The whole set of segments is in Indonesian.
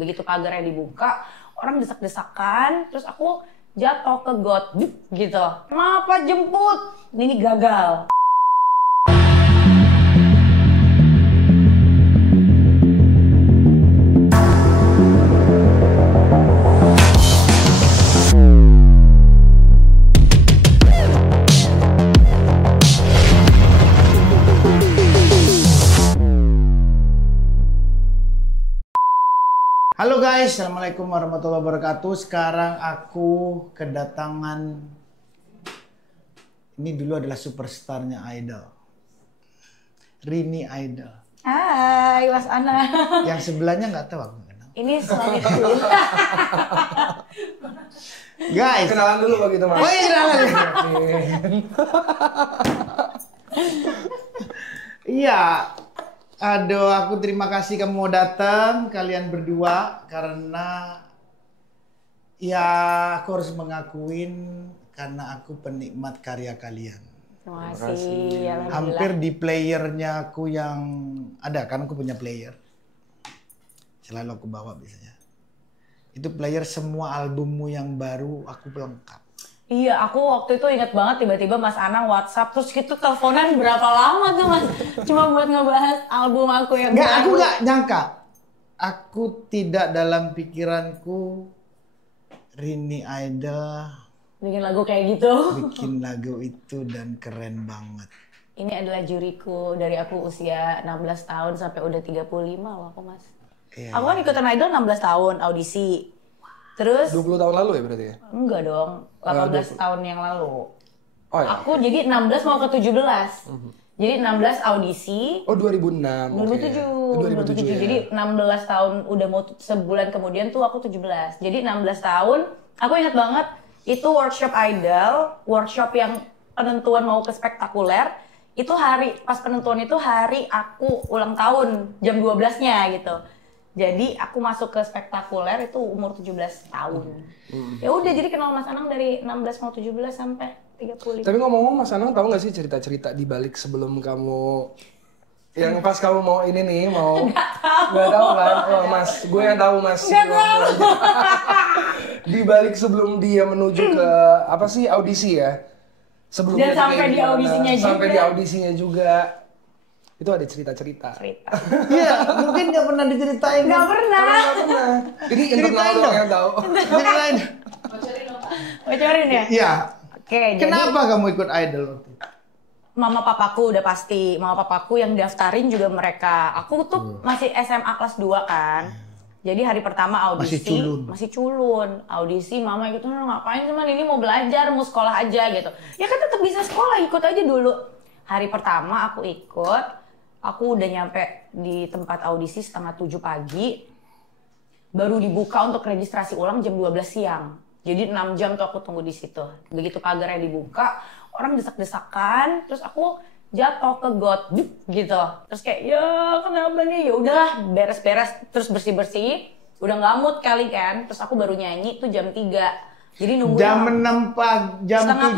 Begitu pagarnya dibuka, orang desak-desakan, terus aku jatuh ke got gitu. Kenapa jemput? Ini gagal. Halo guys, assalamualaikum warahmatullahi wabarakatuh. Sekarang aku kedatangan, ini dulu adalah superstarnya Idol, Rini Idol. Hai Mas Ana. Yang sebelahnya nggak tahu aku kenal. Ini suamiku. Guys, kenalan dulu begitu Mas. Oh iya kenalan. Iya. Aduh, aku terima kasih kamu mau datang kalian berdua karena ya aku harus mengakuin karena aku penikmat karya kalian. Terima kasih. Hampir di playernya aku yang ada kan aku punya player. Selalu aku bawa biasanya. Itu player semua albummu yang baru aku lengkap. Iya, aku waktu itu ingat banget tiba-tiba Mas Anang WhatsApp terus gitu teleponan berapa lama tuh Mas? Cuma buat ngebahas album aku yang Nggak, baru. aku nggak nyangka. Aku tidak dalam pikiranku Rini Idol Bikin lagu kayak gitu. bikin lagu itu dan keren banget. Ini adalah juriku dari aku usia 16 tahun sampai udah 35 loh aku Mas. Iya, Aku kan ikutan Idol 16 tahun audisi. Terus 20 tahun lalu ya berarti ya? enggak dong, 18 tahun yang lalu. Oh ya? Aku jadi 16 mau ke 17. Jadi 16 audisi. Oh 2006. 2007. 2007 ya. Jadi 16 tahun udah mau sebulan kemudian tuh aku 17. Jadi 16 tahun, aku ingat banget itu workshop Idol, workshop yang penentuan mau ke spektakuler. Itu hari pas penentuan itu hari aku ulang tahun jam 12-nya gitu. Jadi aku masuk ke spektakuler itu umur 17 tahun. Ya udah jadi kenal Mas Anang dari 16 mau 17 sampai 35. Tapi ngomong-ngomong Mas Anang tahu nggak sih cerita-cerita di balik sebelum kamu yang pas kamu mau ini nih mau nggak tahu kan? Oh, Mas, gue yang tahu Mas. Nggak tahu. Di balik sebelum dia menuju ke apa sih audisi ya? Sebelum Dan dia sampai kayak di gimana? audisinya juga. Sampai di audisinya juga. Itu ada cerita-cerita. Cerita. Iya, mungkin nggak pernah diceritain. Nggak pernah. Ini internal Ceritain dong dong. yang tahu. Ceritain. Bocorin ya? Iya. Oke, jadi Kenapa kamu ikut Idol waktu itu? mama papaku udah pasti. Mama papaku yang daftarin juga mereka. Aku tuh masih SMA kelas 2 kan. Jadi hari pertama audisi. Masih culun. Audisi mama ikut, ngapain cuman ini mau belajar, mau sekolah aja gitu. Ya kan tetap bisa sekolah, ikut aja dulu. Hari pertama aku ikut. Aku udah nyampe di tempat audisi setengah 7 pagi. Baru dibuka untuk registrasi ulang jam 12 siang. Jadi 6 jam tuh aku tunggu di situ. Begitu pagarnya dibuka, orang desak-desakan, terus aku jatuh ke got gitu. Terus kayak ya kenapa nih? Ya udahlah, beres-beres terus bersih-bersih. Udah nggak mood kali kan. Terus aku baru nyanyi tuh jam 3. Jadi nungguin Jam 6 pagi, jam setengah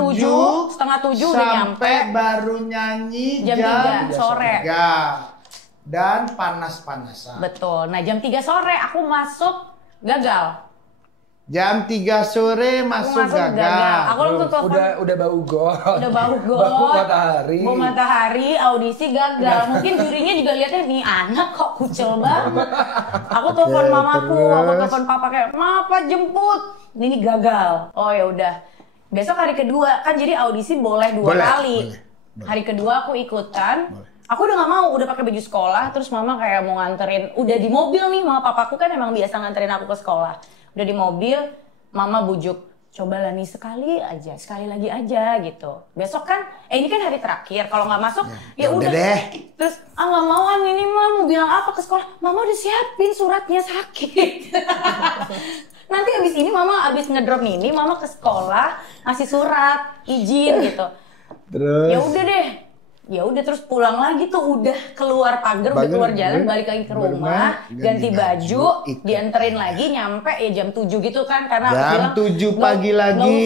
7 udah nyampe. sampai baru nyanyi Jam 3 sore. 3. Dan panas-panasan. Betul. Nah jam 3 sore aku masuk gagal. Jam 3 sore masuk gagal. Aku langsung telepon. Udah bau got. Udah bau got. Bau matahari. Bau matahari, audisi gagal. Mungkin jurinya juga lihatnya nih anak kok kucel banget. Aku telepon mamaku, aku telepon papa kayak, "Papa jemput." Ini gagal. Oh ya udah. Besok hari kedua kan jadi audisi boleh 2 kali. boleh. Hari kedua aku ikutan. Aku udah gak mau, udah pakai baju sekolah. Terus mama kayak mau nganterin, udah di mobil nih, mama papaku kan emang biasa nganterin aku ke sekolah. Udah di mobil, mama bujuk, cobalah nih sekali lagi aja gitu. Besok kan, ini kan hari terakhir. Kalau nggak masuk, ya udah deh. Terus nggak mau ini mah mau bilang apa ke sekolah? Mama udah siapin suratnya sakit. Nanti abis ini mama abis ngedrop ini, mama ke sekolah ngasih surat izin gitu. Terus? Ya udah deh. Ya udah terus pulang lagi tuh udah keluar pagar, udah keluar jalan, balik lagi ke rumah, ganti baju, dianterin lagi nyampe ya jam 7 gitu kan karena aku jam bilang 7 pagi lagi.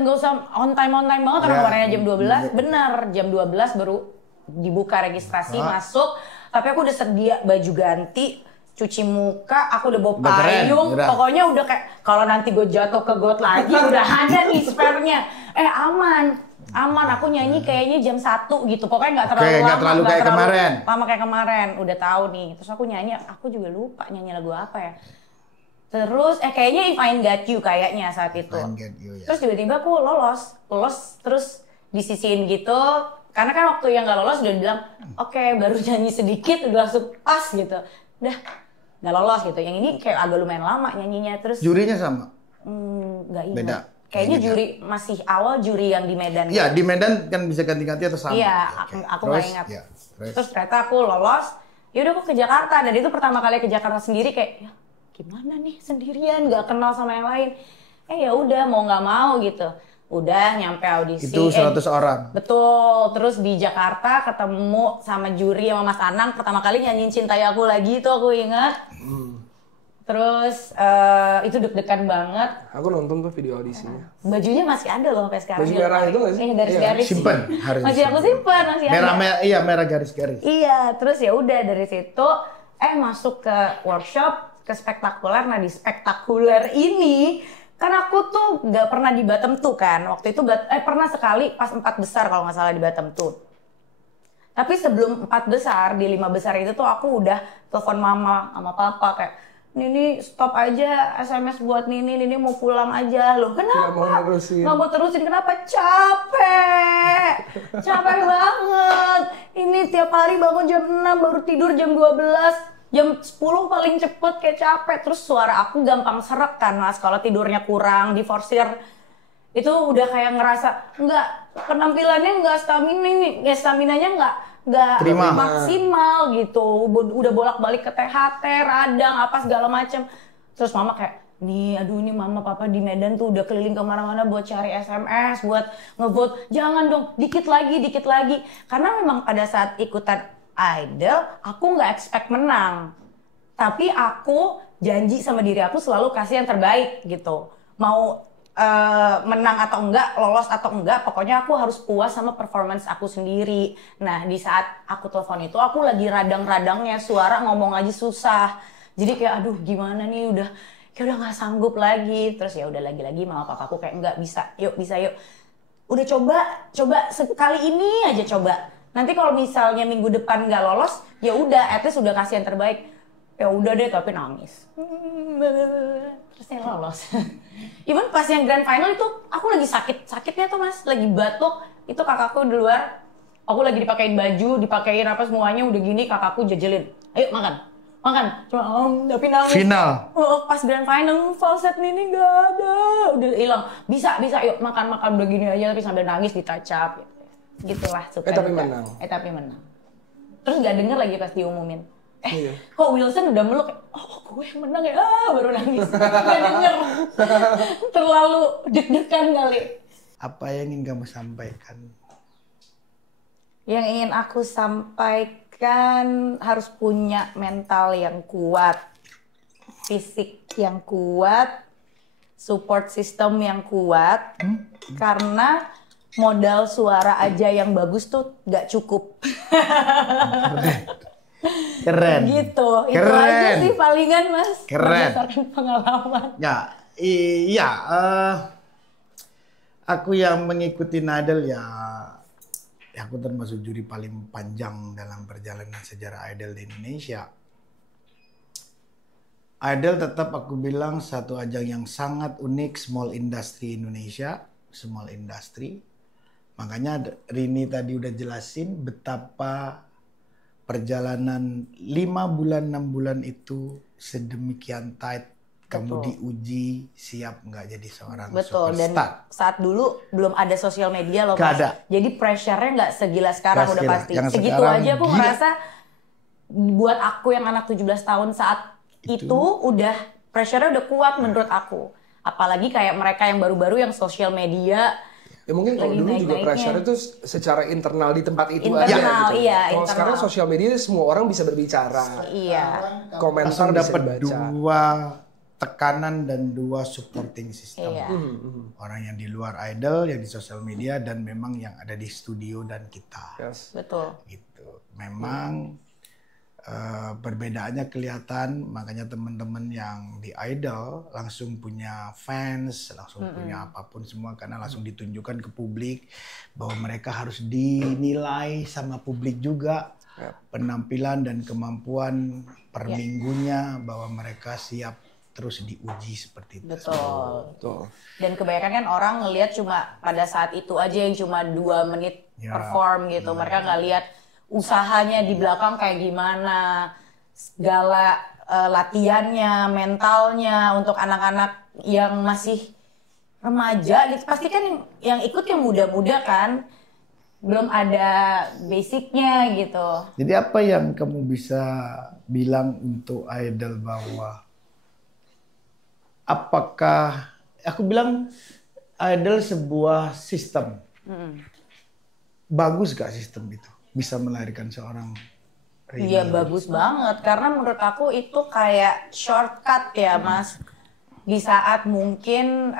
Nggak usah on time banget orang kemarinnya jam 12. Bener, jam 12 baru dibuka registrasi masuk. Tapi aku udah sedia baju ganti, cuci muka, aku udah bawa Udah keren, payung, udah. pokoknya udah kayak kalau nanti gue jatuh ke got lagi udah ada nih spare-nya. Aman, aku nyanyi kayaknya jam 1 gitu, pokoknya nggak terlalu lama, nggak terlalu kayak kemarin. lama kayak kemarin, udah tahu nih. Terus aku nyanyi, aku juga lupa nyanyi lagu apa ya. Terus kayaknya If I Ain't Got You kayaknya saat itu. You, ya. Terus tiba-tiba aku lolos terus disisiin gitu. Karena kan waktu yang nggak lolos udah bilang, oke, baru nyanyi sedikit udah langsung pas gitu. Udah nggak lolos gitu. Yang ini kayak agak lumayan lama nyanyinya. Terus jurinya sama? Nggak ingat. Beda. Kayaknya juri masih awal juri yang di Medan. Iya, di Medan kan bisa ganti-ganti atau sama? Iya, okay. aku nggak ingat. Ya, terus ternyata aku lolos. Ya udah aku ke Jakarta. Dan itu pertama kali ke Jakarta sendiri kayak, ya gimana nih sendirian, nggak kenal sama yang lain. Ya udah mau nggak mau gitu. Udah nyampe audisi. Itu 100 orang. Betul. Terus di Jakarta ketemu sama juri sama Mas Anang. Pertama kali nyanyiin Cintai Aku Lagi itu aku ingat. Terus itu deg-degan banget. Aku nonton tuh video audisinya. Bajunya masih ada loh sampai sekarang. Baju merah itu nggak sih? Garis-garis. Simpen, harus masih aku simpen, masih merah, ada. Iya, merah garis-garis. Iya, terus ya udah dari situ masuk ke workshop, ke spektakuler. Nah di spektakuler ini kan aku tuh nggak pernah di Batam tuh kan. Waktu itu pernah sekali pas 4 besar kalau nggak salah di Batam tuh. Tapi sebelum 4 besar, di 5 besar itu tuh aku udah telepon mama sama papa kayak, Nini stop aja SMS buat Nini mau pulang aja. Loh kenapa? Nggak mau terusin, kenapa? Capek banget. Ini tiap hari bangun jam 6, baru tidur jam 12. Jam 10 paling cepet kayak capek. Terus suara aku gampang seret kan Mas, kalau tidurnya kurang, diforsir. Itu udah kayak ngerasa, penampilannya nggak staminanya nggak maksimal gitu. Udah bolak-balik ke THT, radang, apa segala macem. Terus mama kayak, nih mama papa di Medan tuh udah keliling kemana-mana buat cari SMS, buat ngevote. Jangan dong, dikit lagi. Karena memang pada saat ikutan Idol, aku nggak expect menang. Tapi aku janji sama diri aku selalu kasih yang terbaik gitu. Mau menang atau enggak, lolos atau enggak, pokoknya aku harus puas sama performance aku sendiri. Nah, di saat aku telepon itu, aku lagi radang-radangnya, suara ngomong aja susah. Jadi kayak, aduh gimana nih, udah nggak sanggup lagi. Terus ya udah lagi-lagi mama papaku kayak, enggak bisa yuk. Udah coba sekali ini aja coba. Nanti kalau misalnya minggu depan nggak lolos, ya udah, at least udah kasih yang terbaik. Ya udah deh, tapi nangis. Terus saya lolos. Even pas yang grand final itu aku lagi sakitnya tuh Mas, lagi batuk. Itu kakakku di luar, aku lagi dipakein baju, dipakein apa semuanya udah gini, kakakku jajelin. Ayo makan. Cuma tapi nangis. Final. Pas grand final falset Nini nggak ada, udah hilang. Bisa yuk makan udah gini aja tapi sambil nangis ditacap. Gitulah suka. Tapi menang. Tapi menang. Terus nggak denger lagi pas diumumin. Iya. Kok Wilson udah meluk, gue yang menang ya, baru nangis. Gak denger. Terlalu deg-degan kali. Apa yang ingin kamu sampaikan? Yang ingin aku sampaikan, harus punya mental yang kuat, fisik yang kuat, support system yang kuat, karena modal suara aja yang bagus tuh gak cukup. Keren. Gitu. Itu aja sih palingan Mas. Keren. Berdasarkan pengalaman. Ya, iya. Aku yang mengikuti Idol ya aku termasuk juri paling panjang dalam perjalanan sejarah Idol di Indonesia. Idol tetap aku bilang satu ajang yang sangat unik, small industry Indonesia, small industry. Makanya Rini tadi udah jelasin betapa perjalanan 5 bulan 6 bulan itu sedemikian tight, kamu diuji siap nggak jadi seorang superstar. Dan saat dulu belum ada sosial media loh Mas. Jadi pressure-nya nggak segila sekarang udah pasti. Segitu aja aku ngerasa buat aku yang anak 17 tahun saat itu udah pressure-nya udah kuat menurut aku. Apalagi kayak mereka yang baru-baru yang sosial media. Ya mungkin kalau dulu juga pressure itu secara internal di tempat itu aja gitu. Iya, kalau sekarang sosial media semua orang bisa berbicara. Iya. Komentar dapat 2 tekanan dan 2 supporting system. Iya. Orang yang di luar Idol, yang di sosial media, dan memang yang ada di studio dan kita. Yes. Betul. Gitu. Memang Perbedaannya kelihatan, makanya teman-teman yang di Idol langsung punya fans, langsung punya apapun semua karena langsung ditunjukkan ke publik bahwa mereka harus dinilai sama publik juga. Penampilan dan kemampuan per minggunya bahwa mereka siap terus diuji seperti itu. Betul. Dan kebanyakan kan orang ngelihat cuma pada saat itu aja yang cuma 2 menit perform gitu. Mereka nggak lihat usahanya di belakang kayak gimana, segala latihannya, mentalnya untuk anak-anak yang masih remaja gitu. Pasti kan yang ikut yang muda-muda kan, belum ada basicnya gitu. Jadi apa yang kamu bisa bilang untuk Idol bahwa apakah aku bilang Idol sebuah sistem, bagus gak sistem itu? Bisa melahirkan seorang Rina? Iya bagus banget, karena menurut aku itu kayak shortcut ya Mas. Di saat mungkin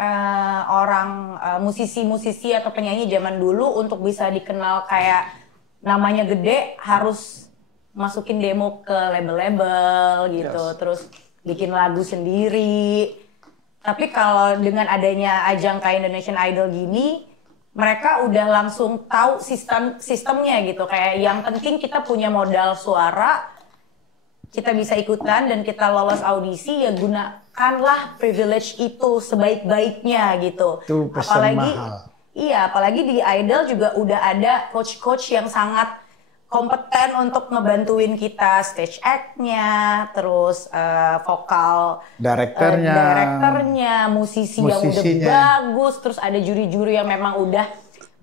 orang musisi-musisi atau penyanyi zaman dulu untuk bisa dikenal kayak namanya gede harus masukin demo ke label-label gitu, terus bikin lagu sendiri. Tapi kalau dengan adanya ajang kayak Indonesian Idol gini, mereka udah langsung tahu sistemnya gitu. Kayak yang penting kita punya modal suara, kita bisa ikutan dan kita lolos audisi, ya gunakanlah privilege itu sebaik-baiknya gitu. Itu pesan mahal. Iya, apalagi di Idol juga udah ada coach-coach yang sangat kompeten untuk ngebantuin kita stage act-nya, terus vokal direkturnya, musisi yang udah bagus, terus ada juri-juri yang memang udah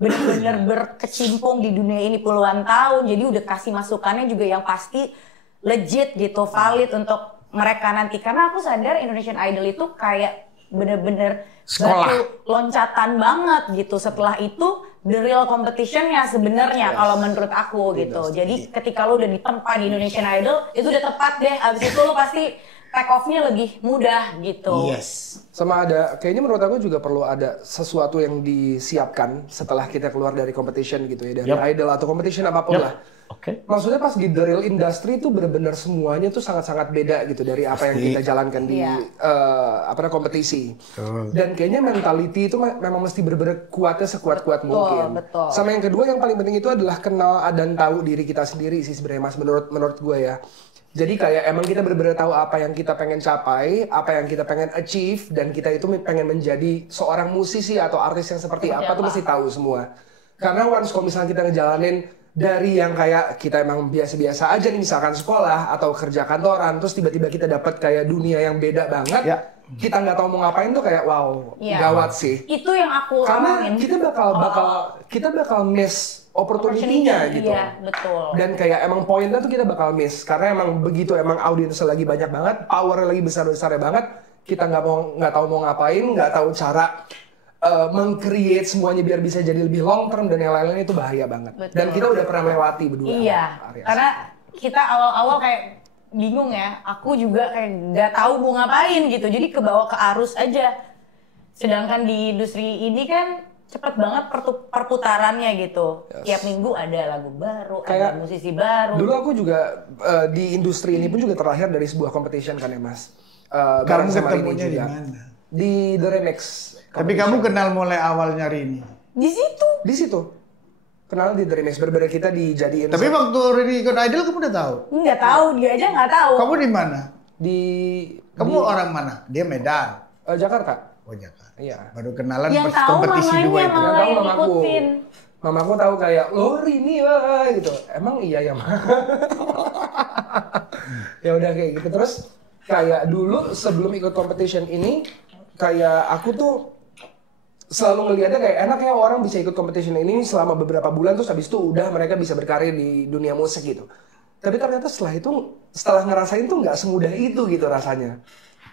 benar-benar berkecimpung di dunia ini puluhan tahun, jadi udah kasih masukannya juga yang pasti legit gitu, valid untuk mereka nanti. Karena aku sadar Indonesian Idol itu kayak bener-bener batu loncatan banget gitu. Setelah itu the real competition-nya sebenarnya kalau menurut aku gitu. Jadi ketika lo udah ditempa di Indonesian Idol, itu udah tepat deh. Abis itu lo pasti take off-nya lebih mudah gitu. Yes. Sama ada, kayaknya menurut aku juga perlu ada sesuatu yang disiapkan setelah kita keluar dari competition gitu ya. Dari Idol atau competition apapun lah. Maksudnya pas di the real industry itu benar-benar semuanya tuh sangat-sangat beda gitu dari apa yang kita jalankan di kompetisi. Dan kayaknya mentality itu memang mesti benar-benar kuatnya sekuat-kuat mungkin. Sama yang kedua yang paling penting itu adalah kenal dan tahu diri kita sendiri sih sebenarnya Mas, menurut gue ya. Jadi kayak emang kita benar-benar tahu apa yang kita pengen capai, apa yang kita pengen achieve, dan kita itu pengen menjadi seorang musisi atau artis yang seperti apa tuh mesti tahu semua. Karena once kalau misalnya kita ngejalanin dari yang kayak kita emang biasa-biasa aja nih, misalkan sekolah atau kerja kantoran, terus tiba-tiba kita dapat kayak dunia yang beda banget, kita nggak tahu mau ngapain tuh kayak wow, gawat sih. Itu yang aku karena kita bakal miss opportunity-nya gitu. Iya, betul. Dan kayak emang poinnya tuh kita bakal miss karena emang begitu, emang audiensnya lagi banyak banget, powernya lagi besar-besarnya banget, kita nggak tahu mau ngapain, nggak tahu cara meng-create semuanya biar bisa jadi lebih long term dan yang lain-lain itu bahaya banget. Betul. Dan kita udah pernah lewati berdua. Iya, karena kita awal-awal kayak bingung ya. Aku juga kayak nggak tahu mau ngapain gitu. Jadi kebawa ke arus aja. Sedangkan di industri ini kan cepet banget perputarannya gitu. Tiap minggu ada lagu baru, kayak ada musisi baru. Dulu aku juga di industri ini pun juga terlahir dari sebuah competition kan ya Mas. Kamu ketemunya di mana? Di The Remix. Tapi kamu kenal mulai awalnya Rini? Di situ. Kenal di The Remix, berbeda kita dijadiin. Tapi waktu Rini ikut Idol kamu udah tahu? Nggak tahu, dia aja nggak tahu. Kamu di mana? Kamu orang mana? Dia Medan. Jakarta. Oh Jakarta. Iya. Baru kenalan yang pas kompetisi dua itu. Yang tahu mamaku. Mamaku tahu kayak lo Rini wah gitu. Emang iya ya mah. Ya udah kayak gitu. Terus kayak dulu sebelum ikut competition ini kayak aku tuh selalu ngeliatnya kayak enak ya orang bisa ikut competition ini selama beberapa bulan terus habis itu udah mereka bisa berkarir di dunia musik gitu. Tapi ternyata setelah ngerasain tuh nggak semudah itu gitu rasanya.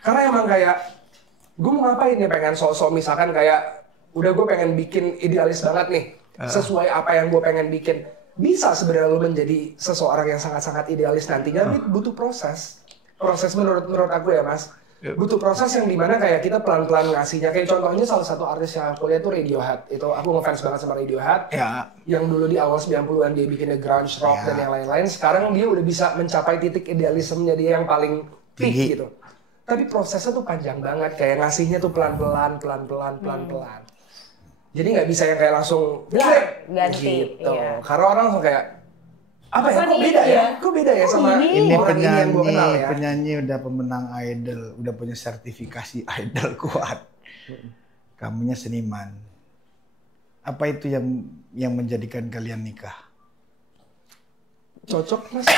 Karena emang kayak gue mau ngapain nih, pengen sosok misalkan kayak udah gue pengen bikin idealis banget nih sesuai apa yang gue pengen bikin. Bisa sebenarnya lo menjadi seseorang yang sangat-sangat idealis nantinya, butuh proses menurut aku ya Mas. butuh proses yang dimana kayak kita pelan-pelan ngasihnya. Kayak contohnya salah satu artis yang aku lihat tuh Radiohead. Itu aku ngefans banget sama Radiohead. Ya. Yang dulu di awal 90-an dia bikinnya grunge rock dan yang lain-lain. Sekarang dia udah bisa mencapai titik idealismenya dia yang paling peak gitu. Tapi prosesnya tuh panjang banget. Kayak ngasihnya tuh pelan-pelan. Jadi nggak bisa yang kayak langsung ganti gitu. iya. Karena orang langsung kayak apa ya? Kok beda ya? Kok beda ya sama ini orang ini yang gue kenal ya? penyanyi udah pemenang Idol, udah punya sertifikasi Idol kuat. Kamunya seniman. Apa itu yang menjadikan kalian nikah? Cocok mas.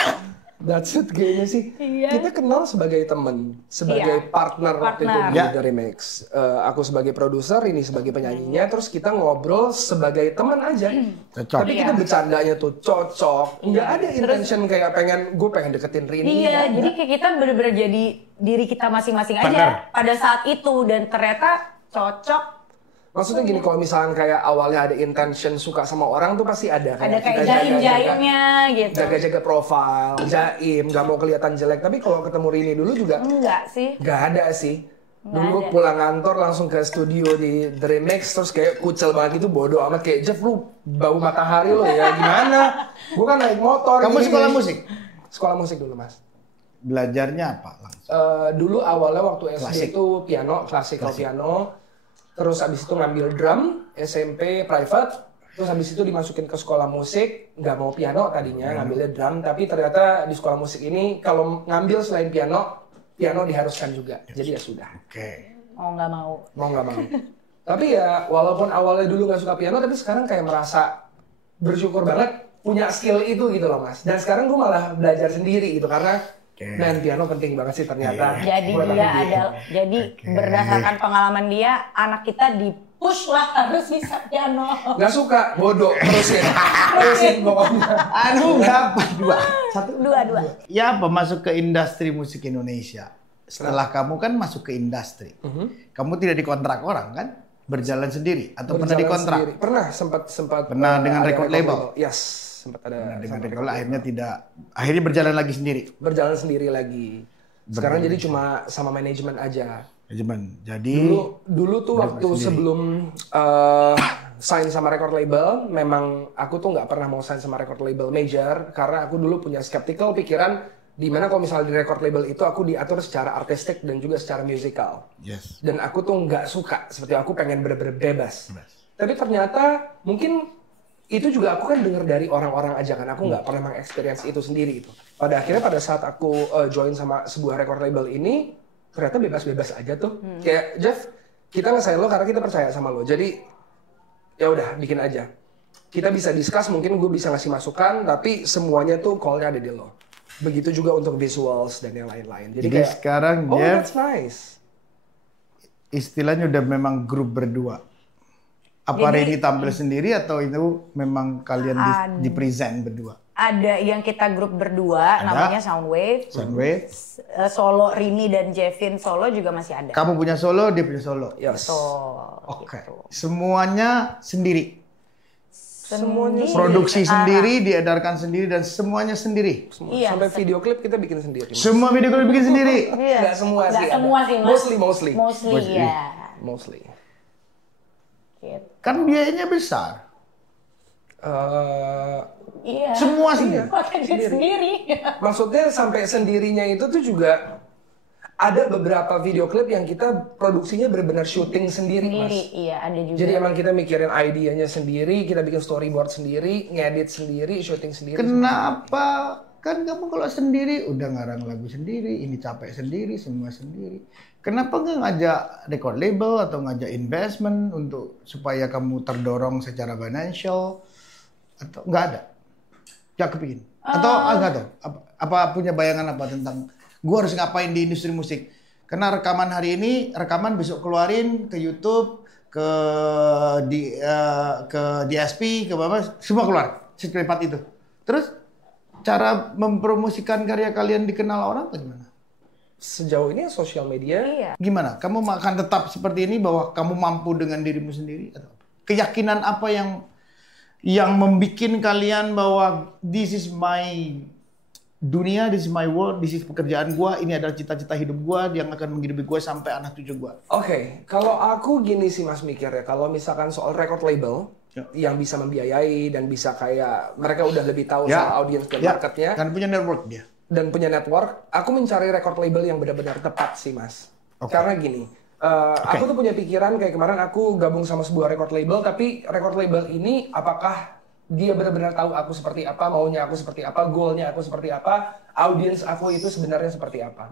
That's it kayaknya sih. Iya. Kita kenal sebagai teman, sebagai partner waktu itu di The Remix. Aku sebagai produser, ini sebagai penyanyinya. Terus kita ngobrol sebagai teman aja. Cocok. Tapi kita bercandanya tuh cocok. Nggak ada intention kayak gue pengen deketin Rini. Iya, jadi kayak kita bener-bener jadi diri kita masing-masing aja pada saat itu. Dan ternyata cocok. Maksudnya gini, kalau misalnya kayak awalnya ada intention suka sama orang tuh pasti ada. Ada kayak jaim-jaimnya gitu. Jaga-jaga profile, jaim, nggak mau kelihatan jelek. Tapi kalau ketemu Rini dulu juga enggak sih. Nggak ada sih. Dulu pulang kantor langsung ke studio di The Remix, terus kayak kucel banget gitu, bodoh amat. Kayak, Jeff lu bau matahari lo ya, gimana? Gue kan naik motor. Kamu sekolah musik? Sekolah musik dulu mas. Belajarnya apa langsung? Dulu awalnya waktu SD itu piano, klasikal piano. Terus abis itu ngambil drum, SMP private. Terus abis itu dimasukin ke sekolah musik, nggak mau piano tadinya, ngambilnya drum. Tapi ternyata di sekolah musik ini kalau ngambil selain piano diharuskan juga. Jadi ya sudah. Oke. Oh nggak mau. Mau nggak mau. Tapi ya walaupun awalnya dulu nggak suka piano, tapi sekarang kayak merasa bersyukur banget punya skill itu gitu loh mas. Dan sekarang gue malah belajar sendiri gitu karena dan piano penting banget sih ternyata. Jadi berdasarkan pengalaman dia, anak kita di-push lah harus bisa piano. Gak suka, bodoh, terusin pokoknya. Berapa? Dua. Ya apa masuk ke industri musik Indonesia? Setelah kamu kan masuk ke industri, kamu tidak dikontrak orang kan? Berjalan sendiri atau pernah dikontrak? Sendiri. Pernah sempat. Pernah dengan record label? Yes. Sempat ada dengan record akhirnya berjalan lagi sendiri. Berjalan sendiri lagi. Sekarang jadi cuma sama manajemen aja. Jadi dulu tuh waktu sendiri. Sebelum sign sama record label, memang aku tuh nggak pernah mau sign sama record label major karena aku dulu punya skeptical pikiran di mana kalau misalnya di record label itu aku diatur secara artistik dan juga secara musikal. Yes. Dan aku tuh nggak suka, seperti aku pengen bener-bener bebas. Tapi ternyata mungkin itu juga aku kan dengar dari orang-orang aja kan, aku nggak pernah mengexperience itu sendiri itu. Pada akhirnya pada saat aku join sama sebuah record label ini, ternyata bebas-bebas aja tuh. Kayak Jeff, kita nge-sign lo karena kita percaya sama lo. Jadi ya udah bikin aja. Kita bisa discuss, mungkin gue bisa ngasih masukan, tapi semuanya tuh call-nya ada di lo. Begitu juga untuk visuals dan yang lain-lain. Jadi kayak, sekarang Jeff, that's nice. Istilahnya udah memang grup berdua. Apa Rini tampil sendiri atau itu memang kalian di-present berdua? Ada yang kita grup berdua, namanya Soundwave. Solo Rini dan Jevin solo juga masih ada. Kamu punya solo, dia punya solo? Yes. Oke. Semuanya sendiri? Semuanya produksi sendiri, diedarkan sendiri, dan semuanya sendiri? Iya, sampai video klip kita bikin sendiri. Semua video klip bikin sendiri? Iya. Nggak semua sih. Mostly. Mostly. Kan biayanya besar. Iya. Semua sendiri. Sendiri. Maksudnya sampai sendirinya itu tuh juga ada beberapa video klip yang kita produksinya benar-benar syuting sendiri, Mas. Iya, ada juga. Jadi emang kita mikirin idenya sendiri, kita bikin storyboard sendiri, ngedit sendiri, syuting sendiri. Kenapa? Kan kamu kalau sendiri udah ngarang lagu sendiri, ini capek sendiri, semua sendiri. Kenapa nggak ngajak record label atau ngajak investment untuk supaya kamu terdorong secara financial? Atau nggak ada? Ya kepingin. Atau nggak tahu. Apa punya bayangan apa tentang gua harus ngapain di industri musik? Karena rekaman hari ini, rekaman besok keluarin ke YouTube, ke DSP, ke apa, semua keluar secepat itu. Terus cara mempromosikan karya kalian dikenal orang bagaimana? Sejauh ini sosial media. Iya. Gimana? Kamu akan tetap seperti ini bahwa kamu mampu dengan dirimu sendiri atau apa? Keyakinan apa yang membikin kalian bahwa this is my dunia, this is my world, this is pekerjaan gue, ini adalah cita-cita hidup gue yang akan menghidupi gue sampai anak cucu gue. Oke, kalau aku gini sih Mas mikir ya, kalau misalkan soal record label yang bisa membiayai dan bisa kayak mereka udah lebih tahu soal audiens dan marketnya. Kan punya network dia. Dan punya network, aku mencari record label yang benar-benar tepat sih Mas. Karena gini, aku tuh punya pikiran kayak kemarin aku gabung sama sebuah record label, tapi record label ini apakah dia benar-benar tahu aku seperti apa, maunya aku seperti apa, goalnya aku seperti apa, audiens aku itu sebenarnya seperti apa.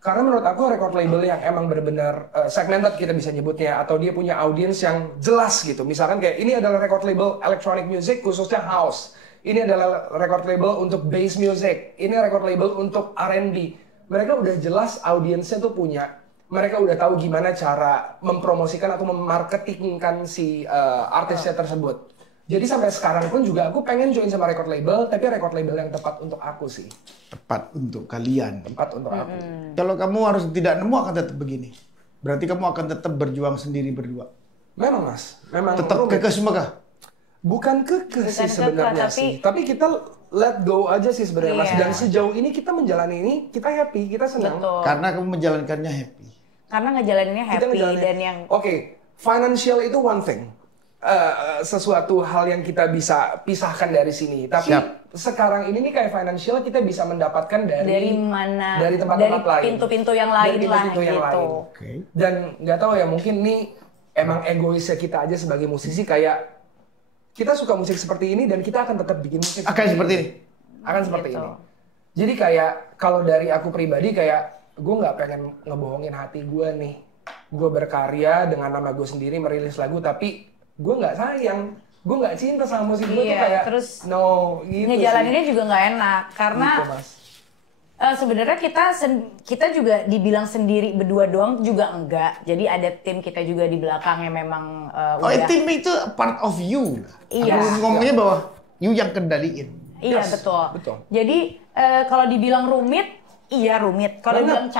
Karena menurut aku record label yang emang benar-benar segmented kita bisa nyebutnya, atau dia punya audiens yang jelas gitu. Misalkan kayak ini adalah record label electronic music khususnya house. Ini adalah record label untuk bass music. Ini record label untuk R&B. Mereka udah jelas audiensnya tuh punya. Mereka udah tahu gimana cara mempromosikan atau memarketingkan si artisnya tersebut. Jadi sampai sekarang pun juga aku pengen join sama record label, tapi record label yang tepat untuk aku sih. Tepat untuk kalian. Tepat untuk aku. Kalau kamu harus tidak nemu akan tetap begini. Berarti kamu akan tetap berjuang sendiri berdua. Memang Mas, memang tetap kekeh semua kah? Bukan kekeh sih sebenarnya sih. Tapi kita let go aja sih sebenarnya Mas. Dan sejauh ini kita menjalani ini, kita happy, kita senang. Betul. Karena kamu menjalankannya happy. Karena ngejalaninnya happy dan yang... Oke, financial itu one thing. Sesuatu hal yang kita bisa pisahkan dari sini. Tapi sekarang ini nih kayak financial kita bisa mendapatkan dari mana? Dari tempat-tempat lain. Pintu-pintu yang lain lah gitu. Dan nggak tahu ya, mungkin nih emang egoisnya kita aja sebagai musisi, kayak kita suka musik seperti ini dan kita akan tetap bikin musik seperti ini. Akan seperti ini. Jadi kayak kalau dari aku pribadi kayak gue nggak pengen ngebohongin hati gue nih. Gue berkarya dengan nama gue sendiri, merilis lagu, tapi gue nggak sayang, gue nggak cinta sama musik gue tuh kayak terus gitu ngejalaninnya juga nggak enak karena gitu, sebenarnya kita juga dibilang sendiri berdua doang juga enggak. Jadi ada tim kita juga di belakang yang memang tim itu part of you. Iya. Aku ngomongnya bahwa you yang kendaliin. Iya betul. Jadi kalau dibilang rumit, iya rumit. Kalau dibilang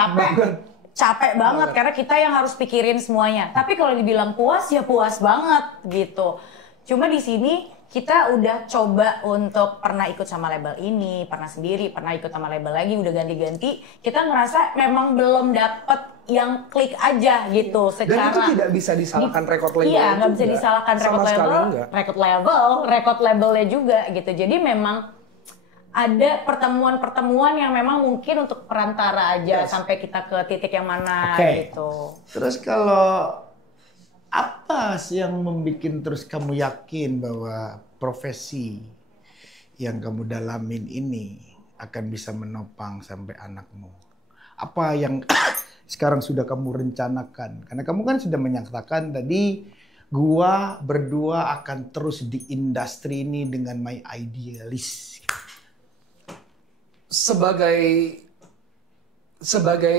capek banget karena kita yang harus pikirin semuanya. Tapi kalau dibilang puas ya puas banget gitu. Cuma di sini kita udah coba untuk pernah ikut sama label ini, pernah sendiri, pernah ikut sama label lagi, udah ganti-ganti. Kita ngerasa memang belum dapet yang klik aja gitu secara. Dan itu tidak bisa disalahkan record label. Iya, nggak bisa disalahkan record labelnya juga gitu. Jadi memang ada pertemuan-pertemuan yang memang mungkin untuk perantara aja sampai kita ke titik yang mana gitu. Terus kalau apa sih yang membuat terus kamu yakin bahwa profesi yang kamu dalamin ini akan bisa menopang sampai anakmu? Apa yang sekarang sudah kamu rencanakan? Karena kamu kan sudah menyatakan tadi, gua berdua akan terus di industri ini dengan my idealis. Sebagai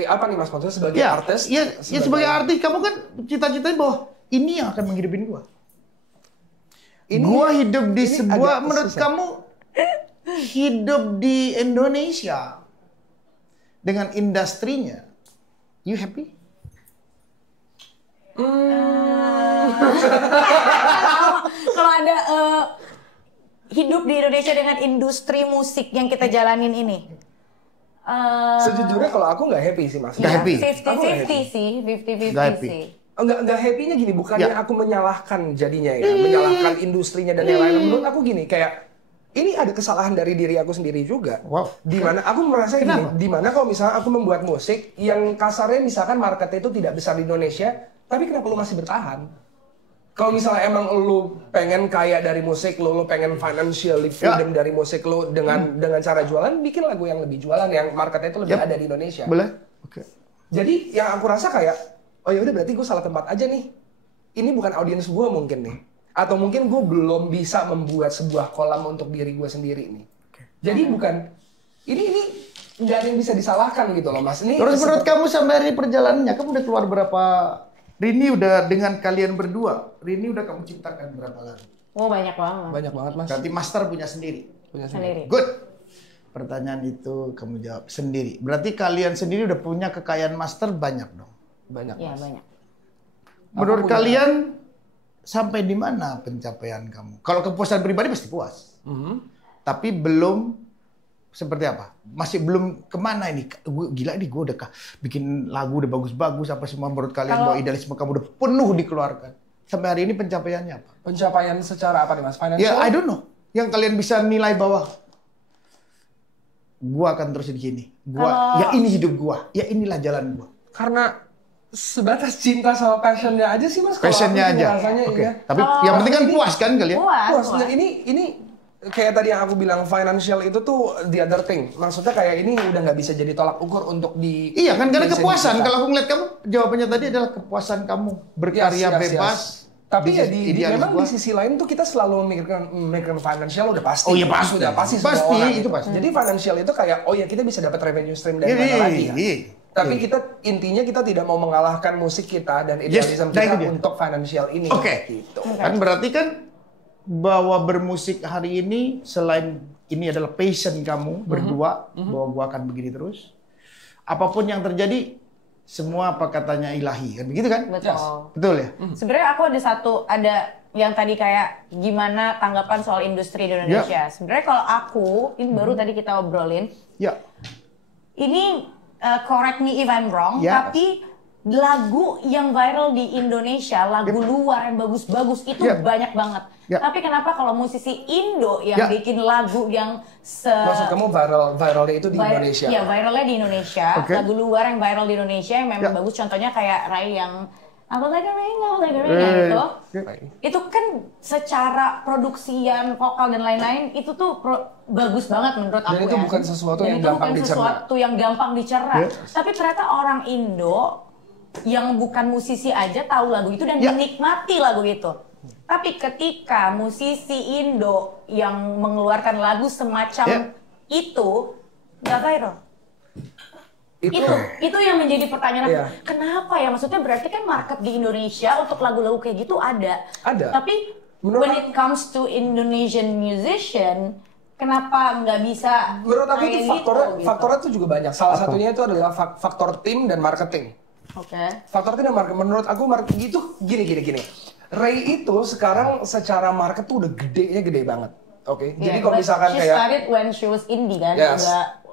apa nih Mas maksudnya, sebagai artis? Iya, sebagai artis kamu kan cita-citanya bahwa ini yang akan menghidupin gua. Gua hidup di sebuah, menurut kamu hidup di Indonesia dengan industrinya, you happy? Kalau ada hidup di Indonesia dengan industri musik yang kita jalanin ini. Sejujurnya kalau aku nggak happy sih Mas. Nggak happy? 50-50 sih, 50-50 sih. Nggak happy-nya gini, bukannya aku menyalahkan jadinya ya, menyalahkan industrinya dan yang lain. Menurut aku gini, kayak ini ada kesalahan dari diri aku sendiri juga. Dimana aku merasa gini, dimana kalau misalnya aku membuat musik yang kasarnya misalkan marketnya itu tidak besar di Indonesia, tapi kenapa lu masih bertahan? Kalau misalnya emang lu pengen kaya dari musik, lu pengen financially freedom dari musik lu dengan cara jualan, bikin lagu yang lebih jualan, yang marketnya itu lebih ada di Indonesia. Boleh. Oke. Jadi yang aku rasa kayak, oh ya udah berarti gue salah tempat aja nih. Ini bukan audiens gue mungkin nih. Atau mungkin gue belum bisa membuat sebuah kolam untuk diri gue sendiri nih. Jadi bukan, ini nggak ada yang bisa disalahkan gitu loh Mas. Ini terus menurut kamu sampai hari perjalanannya, kamu udah keluar berapa? Rini udah dengan kalian berdua, Rini udah kamu ciptakan berapa lagu? Oh banyak banget. Banyak banget Mas. Berarti master punya sendiri? Punya sendiri. Good. Pertanyaan itu kamu jawab sendiri. Berarti kalian sendiri udah punya kekayaan master banyak dong? Banyak Iya Mas. banyak. Menurut kalian sampai di mana pencapaian kamu? Kalau kepuasan pribadi pasti puas. Tapi belum seperti apa? Masih belum kemana ini? Gila nih, gue udah bikin lagu udah bagus-bagus, apa semua menurut kalian bahwa idealisme kamu udah penuh dikeluarkan. Sampai hari ini pencapaiannya apa? Pencapaian secara apa nih Mas? Financial? Ya, I don't know. Yang kalian bisa nilai bahwa gue akan terus begini. Ya ini hidup gue, ya inilah jalan gue. Karena sebatas cinta sama passionnya aja sih Mas. Passionnya aja. Oke. Iya. Tapi yang penting kan puas kan kalian? Puas. Nah, ini kayak tadi yang aku bilang financial itu tuh the other thing. Maksudnya kayak ini udah nggak bisa jadi tolak ukur untuk di. Iya kan karena kepuasan. Kalau aku ngeliat kamu jawabannya tadi adalah kepuasan kamu berkarya bebas. Tapi ya memang di sisi lain tuh kita selalu memikirkan financial udah pasti. Oh iya pasti. Udah pasti Itu pasti. Jadi financial itu kayak oh ya kita bisa dapat revenue stream dari mana lagi ya. Tapi intinya kita tidak mau mengalahkan musik kita dan idealisme kita untuk financial ini. Oke. Gitu. Kan berarti kan bahwa bermusik hari ini selain ini adalah passion kamu berdua bahwa gua akan begini terus. Apapun yang terjadi semua apa katanya ilahi kan begitu kan? Betul. Betul ya? Sebenarnya aku ada yang tadi kayak gimana tanggapan soal industri di Indonesia. Sebenarnya kalau aku ini baru tadi kita obrolin. Ya. Ini correct me if I'm wrong, tapi lagu yang viral di Indonesia, lagu luar yang bagus-bagus itu banyak banget. Tapi kenapa kalau musisi Indo yang bikin lagu yang maksud kamu viralnya itu di Indonesia? Iya, viralnya di Indonesia. Lagu luar yang viral di Indonesia yang memang bagus. Contohnya kayak Rai yang Aku like a ring gitu. Itu kan secara produksian vokal dan lain-lain itu tuh bagus banget menurut aku. Dan itu bukan sesuatu yang gampang dicerna. Sesuatu yang gampang dicerna. Tapi ternyata orang Indo yang bukan musisi aja tahu lagu itu dan menikmati lagu itu. Tapi ketika musisi Indo yang mengeluarkan lagu semacam itu nggak viral. Itu yang menjadi pertanyaan aku. Kenapa ya? Maksudnya berarti kan market di Indonesia untuk lagu-lagu kayak gitu ada. Tapi when it comes to Indonesian musician, kenapa nggak bisa? Menurut aku itu faktornya tuh juga banyak. Salah satunya itu adalah faktor tim dan marketing. Faktor tim dan marketing. Menurut aku marketing itu gini. Ray itu sekarang secara market tuh udah gede banget. Jadi kalau misalkan she started when she was indie kan.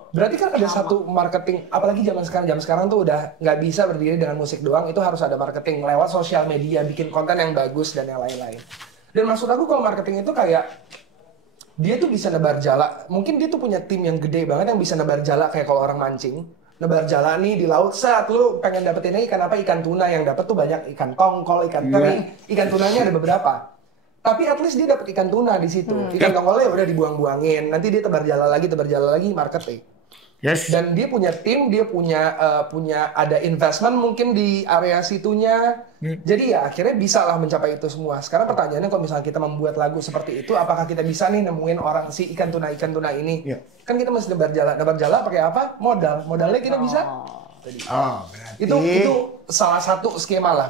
Berarti kan ada satu marketing, apalagi zaman sekarang tuh udah nggak bisa berdiri dengan musik doang, itu harus ada marketing lewat sosial media, bikin konten yang bagus dan yang lain-lain. Dan maksud aku kalau marketing itu kayak dia tuh bisa nebar jala, mungkin dia tuh punya tim yang gede banget yang bisa nebar jala kayak kalau orang mancing, nebar jala nih di laut, saat lu pengen dapetin ikan apa, ikan tuna, yang dapet tuh banyak ikan tongkol, ikan teri, ikan tunanya ada beberapa. Tapi at least dia dapet ikan tuna di situ, ikan tongkolnya udah dibuang-buangin, nanti dia tebar jala lagi, marketing. Dan dia punya tim, dia punya ada investment mungkin di area situnya. Jadi ya akhirnya bisa lah mencapai itu semua. Sekarang pertanyaannya kalau misalnya kita membuat lagu seperti itu, apakah kita bisa nih nemuin orang si ikan tuna ini? Kan kita mesti nebar jala pakai apa? Modalnya kita bisa. Itu salah satu skema lah.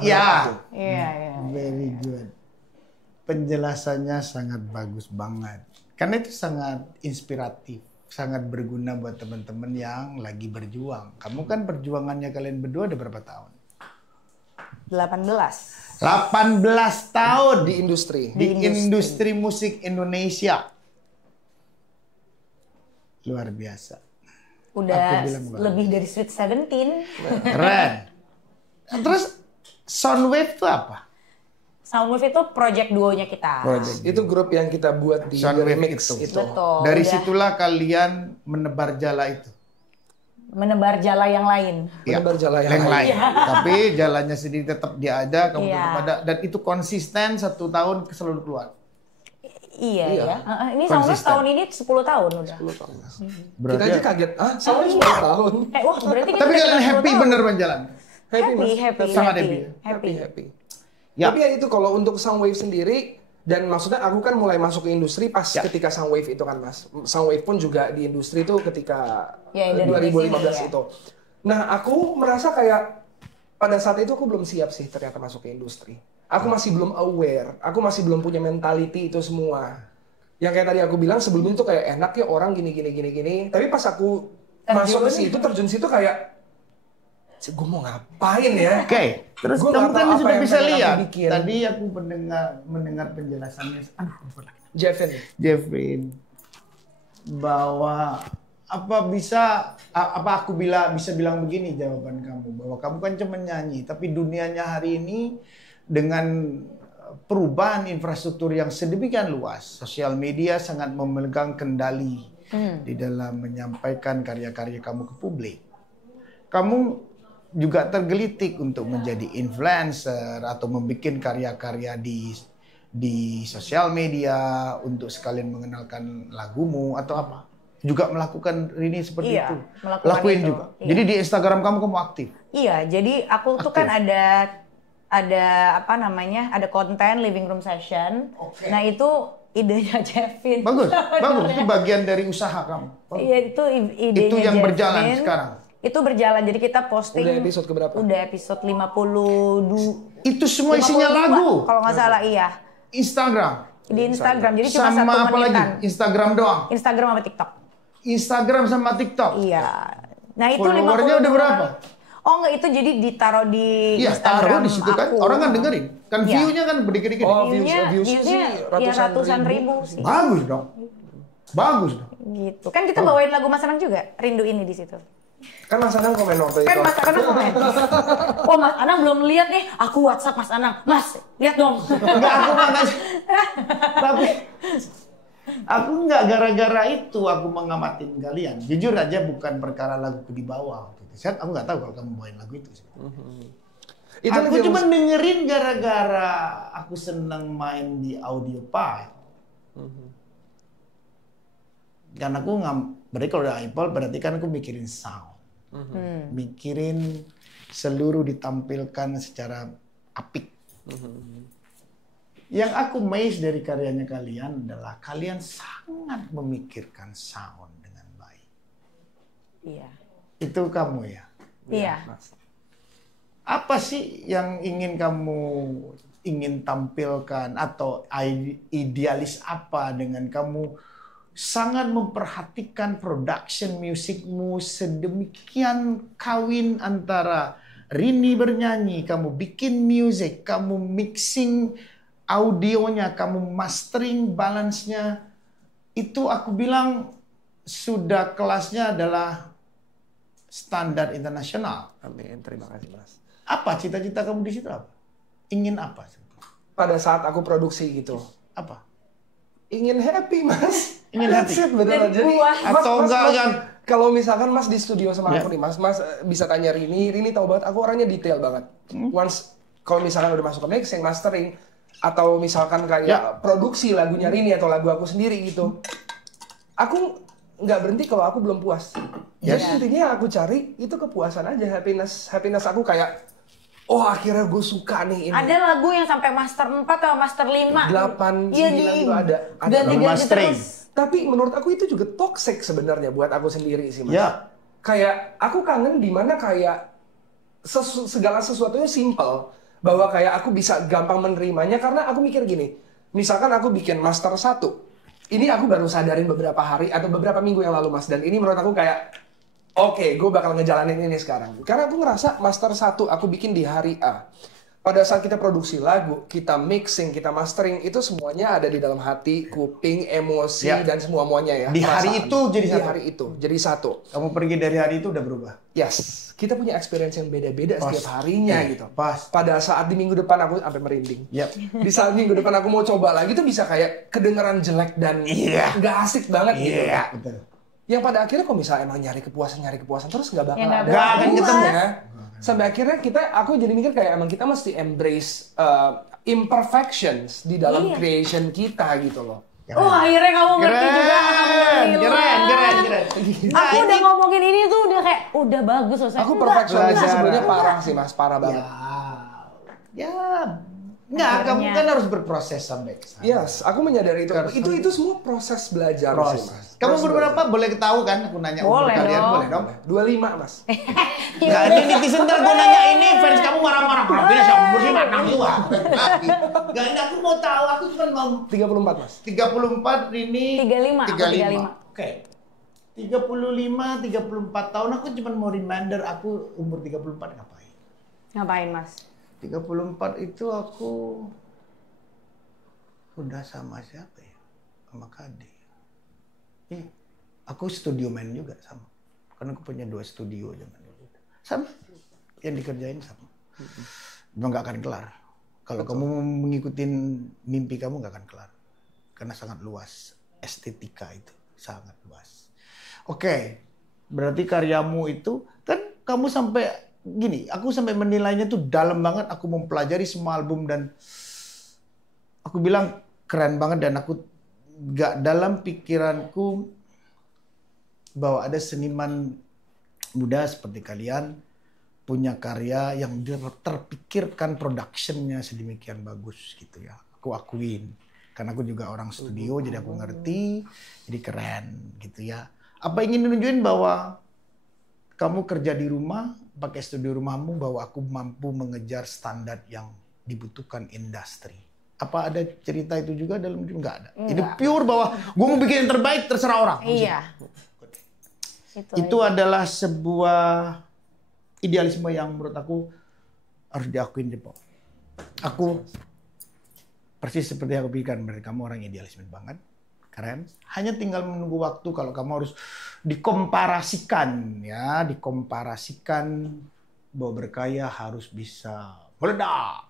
Very good. Penjelasannya sangat bagus banget. Karena itu sangat inspiratif. Sangat berguna buat teman-teman yang lagi berjuang. Kamu kan perjuangannya kalian berdua ada berapa tahun? 18 tahun di industri. Di industri musik Indonesia. Luar biasa. Udah lebih dari Sweet 17. Keren. Terus Soundwave itu apa? Soundwave itu project duonya kita. Itu grup yang kita buat di Remix itu. Betul. Dari situlah kalian menebar jala itu. Menebar jala yang lain. Menebar jala yang lain. Tapi jalannya sendiri tetap dia ada, kamu tetap ada. Dan itu konsisten 1 tahun selalu keluar. Iya. Ini Soundwave tahun ini 10 tahun udah. 10 tahun. Kita aja kaget. Soundwave 10 tahun. Tapi kalian happy bener menjalan? Happy. Sangat happy. Tapi ya itu kalau untuk Soundwave sendiri, dan maksudnya aku kan mulai masuk ke industri pas ketika Soundwave itu kan Mas. Soundwave pun juga di industri itu ketika 2015 itu. Nah aku merasa kayak pada saat itu aku belum siap sih ternyata masuk ke industri. Aku masih belum aware, aku masih belum punya mentality itu semua. Yang kayak tadi aku bilang sebelum itu kayak enak ya orang gini. Tapi pas aku masuk ke situ, terjun situ kayak gue mau ngapain ya? Terus kamu kan sudah bisa lihat. Tadi aku mendengar penjelasannya. Jeffin. Bahwa apa aku bisa bilang begini jawaban kamu, bahwa kamu kan cuma nyanyi, tapi dunianya hari ini dengan perubahan infrastruktur yang sedemikian luas, sosial media sangat memegang kendali di dalam menyampaikan karya-karya kamu ke publik. Kamu juga tergelitik untuk menjadi influencer atau membuat karya-karya di sosial media untuk sekalian mengenalkan lagumu atau apa. Juga melakukan ini seperti itu. Lakuin itu juga. Iya. Jadi di Instagram kamu aktif. Iya, jadi aku tuh kan ada apa namanya? Ada konten living room session. Okay. Nah, itu idenya Jevin. Bagus. Itu bagian dari usaha kamu. Iya, itu idenya Itu yang Jevin. Berjalan sekarang. Itu berjalan, jadi kita posting. Udah episode keberapa? Udah episode 52. Itu semua isinya lagu. Kalau nggak salah, iya. Instagram. Di Instagram, jadi cuma sama 1 apa menitan. lagi? Instagram doang? Instagram sama TikTok. Instagram sama TikTok? Iya. Nah itu followernya udah berapa? Oh enggak, itu jadi ditaruh di Instagram taruh di situ kan, aku. Orang kan dengerin. Kan view-nya kan berdikit-dikit. Oh, viewsnya ratusan ribu sih. Bagus dong. Gitu. Kan kita bawain lagu Mas Anang juga, Rindu Ini di situ. Kan Mas Anang komen waktu itu. Kan Mas Anang komen. Oh Mas Anang belum lihat nih, aku WhatsApp Mas Anang. Mas, lihat dong. Enggak, aku nggak. Tapi aku nggak gara-gara itu aku mengamatin kalian. Jujur aja bukan perkara laguku di bawah. Aku nggak tahu kalau kamu bawain lagu itu. Aku cuma dengerin gara-gara aku senang main di audio file. Karena aku berarti kalau udah iPod berarti kan aku mikirin sound. Mikirin seluruh ditampilkan secara apik. Yang aku amazed dari karyanya kalian adalah kalian sangat memikirkan sound dengan baik. Iya. Itu kamu ya? Iya. Apa sih yang kamu ingin tampilkan atau idealis apa dengan kamu sangat memperhatikan production musikmu sedemikian kawin antara Rini bernyanyi, kamu bikin musik, kamu mixing audionya, kamu mastering balance-nya, itu aku bilang sudah kelasnya adalah standar internasional. Amin, terima kasih Mas. Apa cita-cita kamu di situ apa? Ingin apa? Pada saat aku produksi gitu. Apa? Ingin happy Mas. Ingin happy. Beneran. Jadi atau enggak kan? Kalau misalkan Mas di studio sama aku nih, Mas bisa tanya Rini tahu banget aku orangnya detail banget. Once kalau misalkan udah masuk ke mixing, mastering, atau misalkan kayak produksi lagunya Rini atau lagu aku sendiri gitu, aku nggak berhenti kalau aku belum puas. Jadi intinya yang aku cari itu kepuasan aja, happiness aku kayak, oh akhirnya gue suka nih ini. Ada lagu yang sampai master 4 atau master 5. 8, 9 itu ada mastering. Tapi menurut aku itu juga toxic sebenarnya buat aku sendiri sih Mas. Ya. Kayak aku kangen di mana kayak segala sesuatunya simple. Bahwa kayak aku bisa gampang menerimanya karena aku mikir gini. Misalkan aku bikin master 1. Ini aku baru sadarin beberapa hari atau beberapa minggu yang lalu Mas. Dan ini menurut aku kayak, oke, gue bakal ngejalanin ini sekarang. Karena aku ngerasa master 1 aku bikin di hari A. Pada saat kita produksi lagu, kita mixing, kita mastering, itu semuanya ada di dalam hati, kuping, emosi, dan semua-muanya ya. Di hari itu jadi satu? Di hari itu, jadi satu. Kamu pergi dari hari itu udah berubah? Yes. Kita punya experience yang beda-beda setiap harinya gitu. Pas. Pada saat di minggu depan aku sampai merinding. Yep. Di saat minggu depan aku mau coba lagi tuh bisa kayak kedengeran jelek dan nggak asik banget gitu. Iya, betul. Yang pada akhirnya kalau misalnya emang nyari kepuasan terus nggak bakal ada. Nggak akan ketemu ya. Sampai akhirnya aku jadi mikir kayak emang kita mesti embrace imperfections di dalam creation kita gitu loh. Akhirnya kamu ngerti juga. Keren. Aku udah ngomongin ini tuh udah kayak udah bagus loh. Aku perfeksionis sebenarnya parah sih Mas, parah banget. Enggak, kamu kan harus berproses sampai ke sana. Yes, aku menyadari itu. Itu semua proses belajar sih, Mas. Kamu berapa? Boleh tahu kan? Aku nanya umur kalian, boleh dong? 25, Mas. Enggak, ini netizen ntar gue nanya ini, fans kamu marah-marah. Kenapa sih umur sih 62? Enggak, ini aku mau tahu, aku cuma mau 34, Mas. 34 ini 35. Oke. 34 tahun aku cuma mau reminder aku umur 34 ngapain? Ngapain, Mas? 34 itu aku udah sama siapa ya? Sama Kade. Aku studio man juga sama. Karena aku punya 2 studio zaman dulu. Sama. Yang dikerjain sama. Memang gak akan kelar. Kalau kamu mengikuti mimpi kamu gak akan kelar. Karena sangat luas. Estetika itu sangat luas. Oke. Berarti karyamu itu kan kamu sampai gini. Aku sampai menilainya tuh dalam banget. Aku mempelajari semua album dan aku bilang keren banget dan aku gak dalam pikiranku bahwa ada seniman muda seperti kalian punya karya yang terpikirkan productionnya sedemikian bagus gitu ya. Aku akuin. Karena aku juga orang studio jadi aku ngerti. Jadi keren gitu ya. Apa ingin menunjukin bahwa kamu kerja di rumah, pakai studio rumahmu bahwa aku mampu mengejar standar yang dibutuhkan industri. Apa ada cerita itu juga dalam hidup? Enggak ada. Ini pure bahwa gue mau bikin yang terbaik terserah orang. Iya. Itu adalah sebuah idealisme yang menurut aku harus diakuin Depo. Aku persis seperti yang aku pikirkan, berarti kamu orang idealisme banget. Keren. Hanya tinggal menunggu waktu kalau kamu harus dikomparasikan ya, dikomparasikan bahwa berkarya harus bisa meledak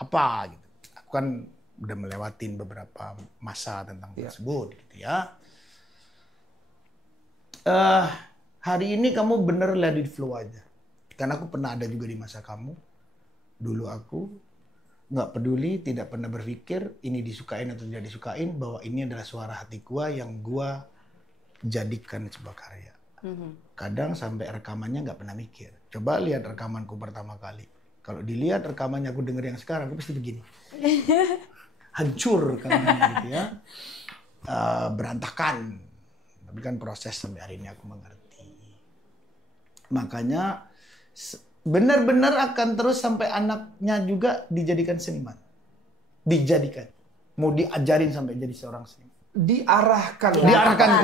apa gitu. Aku kan udah melewatin beberapa masa tentang tersebut gitu ya. Hari ini kamu bener let it flow aja. Karena aku pernah ada juga di masa kamu. Dulu aku nggak peduli, tidak pernah berpikir ini disukain atau tidak disukain, bahwa ini adalah suara hati gua yang gua jadikan sebuah karya. Kadang sampai rekamannya nggak pernah mikir. Coba lihat rekamanku pertama kali. Kalau dilihat rekamannya aku denger yang sekarang, aku pasti begini. Hancur rekamannya gitu ya. Berantakan. Tapi kan proses sampai hari ini aku mengerti. Makanya benar-benar akan terus sampai anaknya juga dijadikan seniman. Dijadikan. Mau diajarin sampai jadi seorang seniman. Diarahkan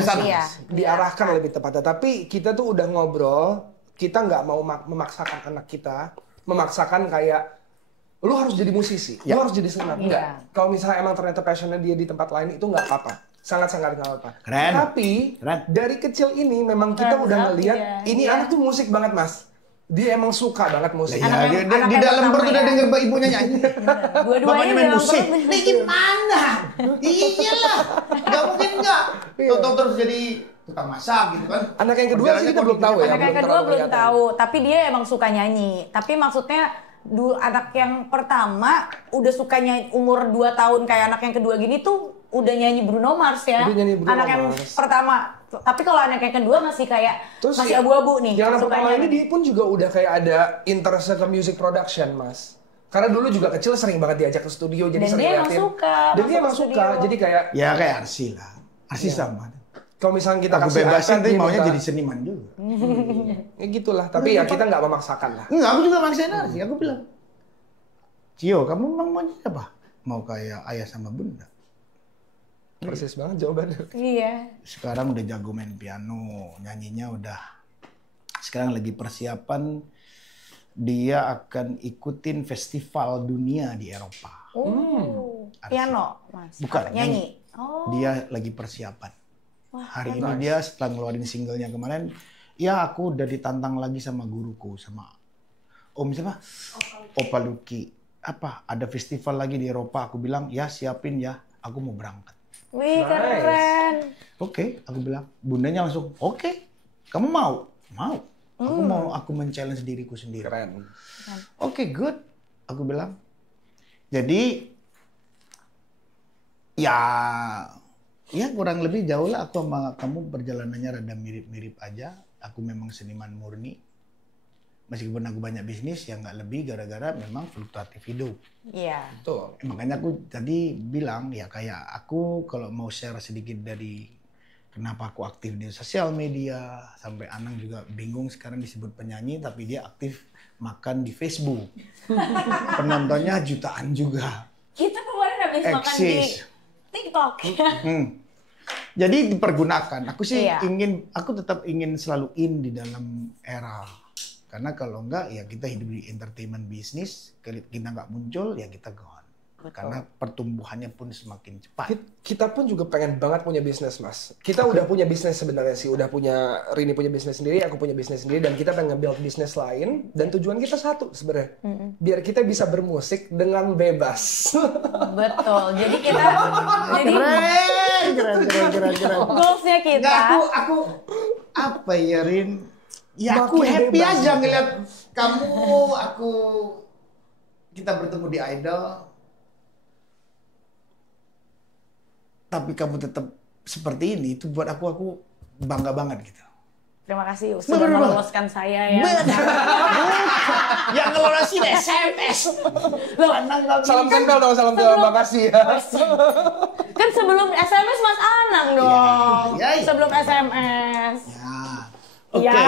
ke sana. Iya. Diarahkan lebih tepatnya. Tapi kita tuh udah ngobrol, kita nggak mau memaksakan anak kita, memaksakan kayak lu harus jadi musisi, lu harus jadi seniman. Enggak. Kalau misalnya emang ternyata passionnya dia di tempat lain itu nggak apa-apa. Sangat-sangat nggak apa-apa. Keren. Tapi dari kecil ini memang kita udah ngelihat ini anak tuh musik banget, Mas. Dia emang suka banget musik. Ya, di dalam perut udah denger ibunya nyanyi. Dua-duanya main musik. Ini gimana? Iyalah. Gak mungkin enggak. Tonton terus jadi tukang masak gitu kan. Anak yang kedua sih kita belum tahu ya. Anak yang kedua belum tahu. Tapi dia emang suka nyanyi. Tapi maksudnya anak yang pertama udah suka nyanyi umur 2 tahun kayak anak yang kedua gini tuh udah nyanyi Bruno Mars ya. Anak yang pertama. Tapi kalau anak yang kedua masih kayak terus masih abu-abu nih. Yang anak pertama ini dia pun juga udah kayak ada interest ke music production, Mas. Karena dulu juga kecil sering banget diajak ke studio jadi sering liatin. Dan dia emang suka. Jadi kayak ya kayak Arsi lah. Arsi sama. Kalau misalnya kita kasih bebasin tapi maunya jadi seniman juga. Ya gitulah, tapi ya kita nggak memaksakan lah. Enggak, aku juga maksain Arsi. Aku bilang, Cio, kamu memang mau jadi apa? Mau kayak ayah sama bunda? Persis banget jawabannya. Iya. Sekarang udah jago main piano, nyanyinya udah. Sekarang lagi persiapan, dia akan ikutin festival dunia di Eropa. Piano, Mas? Bukan, nyanyi. Dia lagi persiapan. Hari ini dia setelah ngeluarin singlenya kemarin, ya aku udah ditantang lagi sama guruku, sama Om siapa? Opa Luki. Apa? Ada festival lagi di Eropa. Aku bilang, ya siapin ya, aku mau berangkat. Wih, keren. Oke, aku bilang. Bundanya langsung, oke. Kamu mau? Mau. Aku men-challenge diriku sendiri. Keren. Oke, good. Aku bilang. Jadi, ya kurang lebih jauh lah aku sama kamu perjalanannya rada mirip-mirip aja. Aku memang seniman murni. Meskipun aku banyak bisnis, ya nggak lebih gara-gara memang fluktuatif hidup. Iya. Betul. Makanya aku tadi bilang, ya kayak aku kalau mau share sedikit dari kenapa aku aktif di sosial media, sampai Anang juga bingung sekarang disebut penyanyi, tapi dia aktif makan di Facebook. Penontonnya jutaan juga. Kita kemarin habis makan di TikTok. Jadi dipergunakan. Aku sih aku tetap ingin selalu in di dalam era. Karena kalau enggak ya kita hidup di entertainment bisnis, kita nggak muncul ya kita gone. karena pertumbuhannya pun semakin cepat. Kita pun juga pengen banget punya bisnis, Mas. Kita udah punya bisnis sebenarnya sih, Rini punya bisnis sendiri, aku punya bisnis sendiri, dan kita pengen build bisnis lain, dan tujuan kita satu sebenarnya, biar kita bisa bermusik dengan bebas. Betul. Jadi kita, keren. goalsnya kita. Nggak, aku apa ya, Rin? Ya aku Makin happy bebas aja gitu. ngeliat kamu, kita bertemu di Idol. Tapi kamu tetap seperti ini, itu buat aku bangga banget gitu. Terima kasih sudah meloloskan saya ya. Yang ngelolosin SMS. Salam tempel dong, salam tempel, makasih ya. Kan sebelum SMS Mas Anang dong. Ya. Sebelum SMS. Oke. Ya.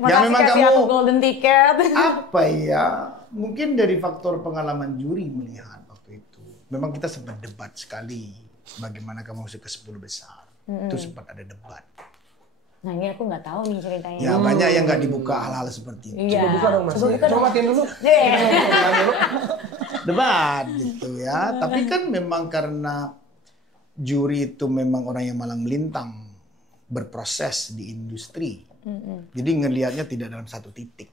Ya, Makasih memang kasih kamu- aku golden ticket. Apa ya? Mungkin dari faktor pengalaman juri melihat waktu itu. Memang kita sempat debat sekali. Bagaimana kamu masuk ke 10 besar. Itu sempat ada debat. Nah ini aku nggak tahu nih ceritanya. Ya banyak yang nggak dibuka hal-hal seperti itu. Iya. Buka dong, Mas. Coba buka Coba dong. matiin dulu. Debat gitu ya. Tapi kan memang karena juri itu memang orang yang malang melintang berproses di industri. Jadi ngelihatnya tidak dalam satu titik.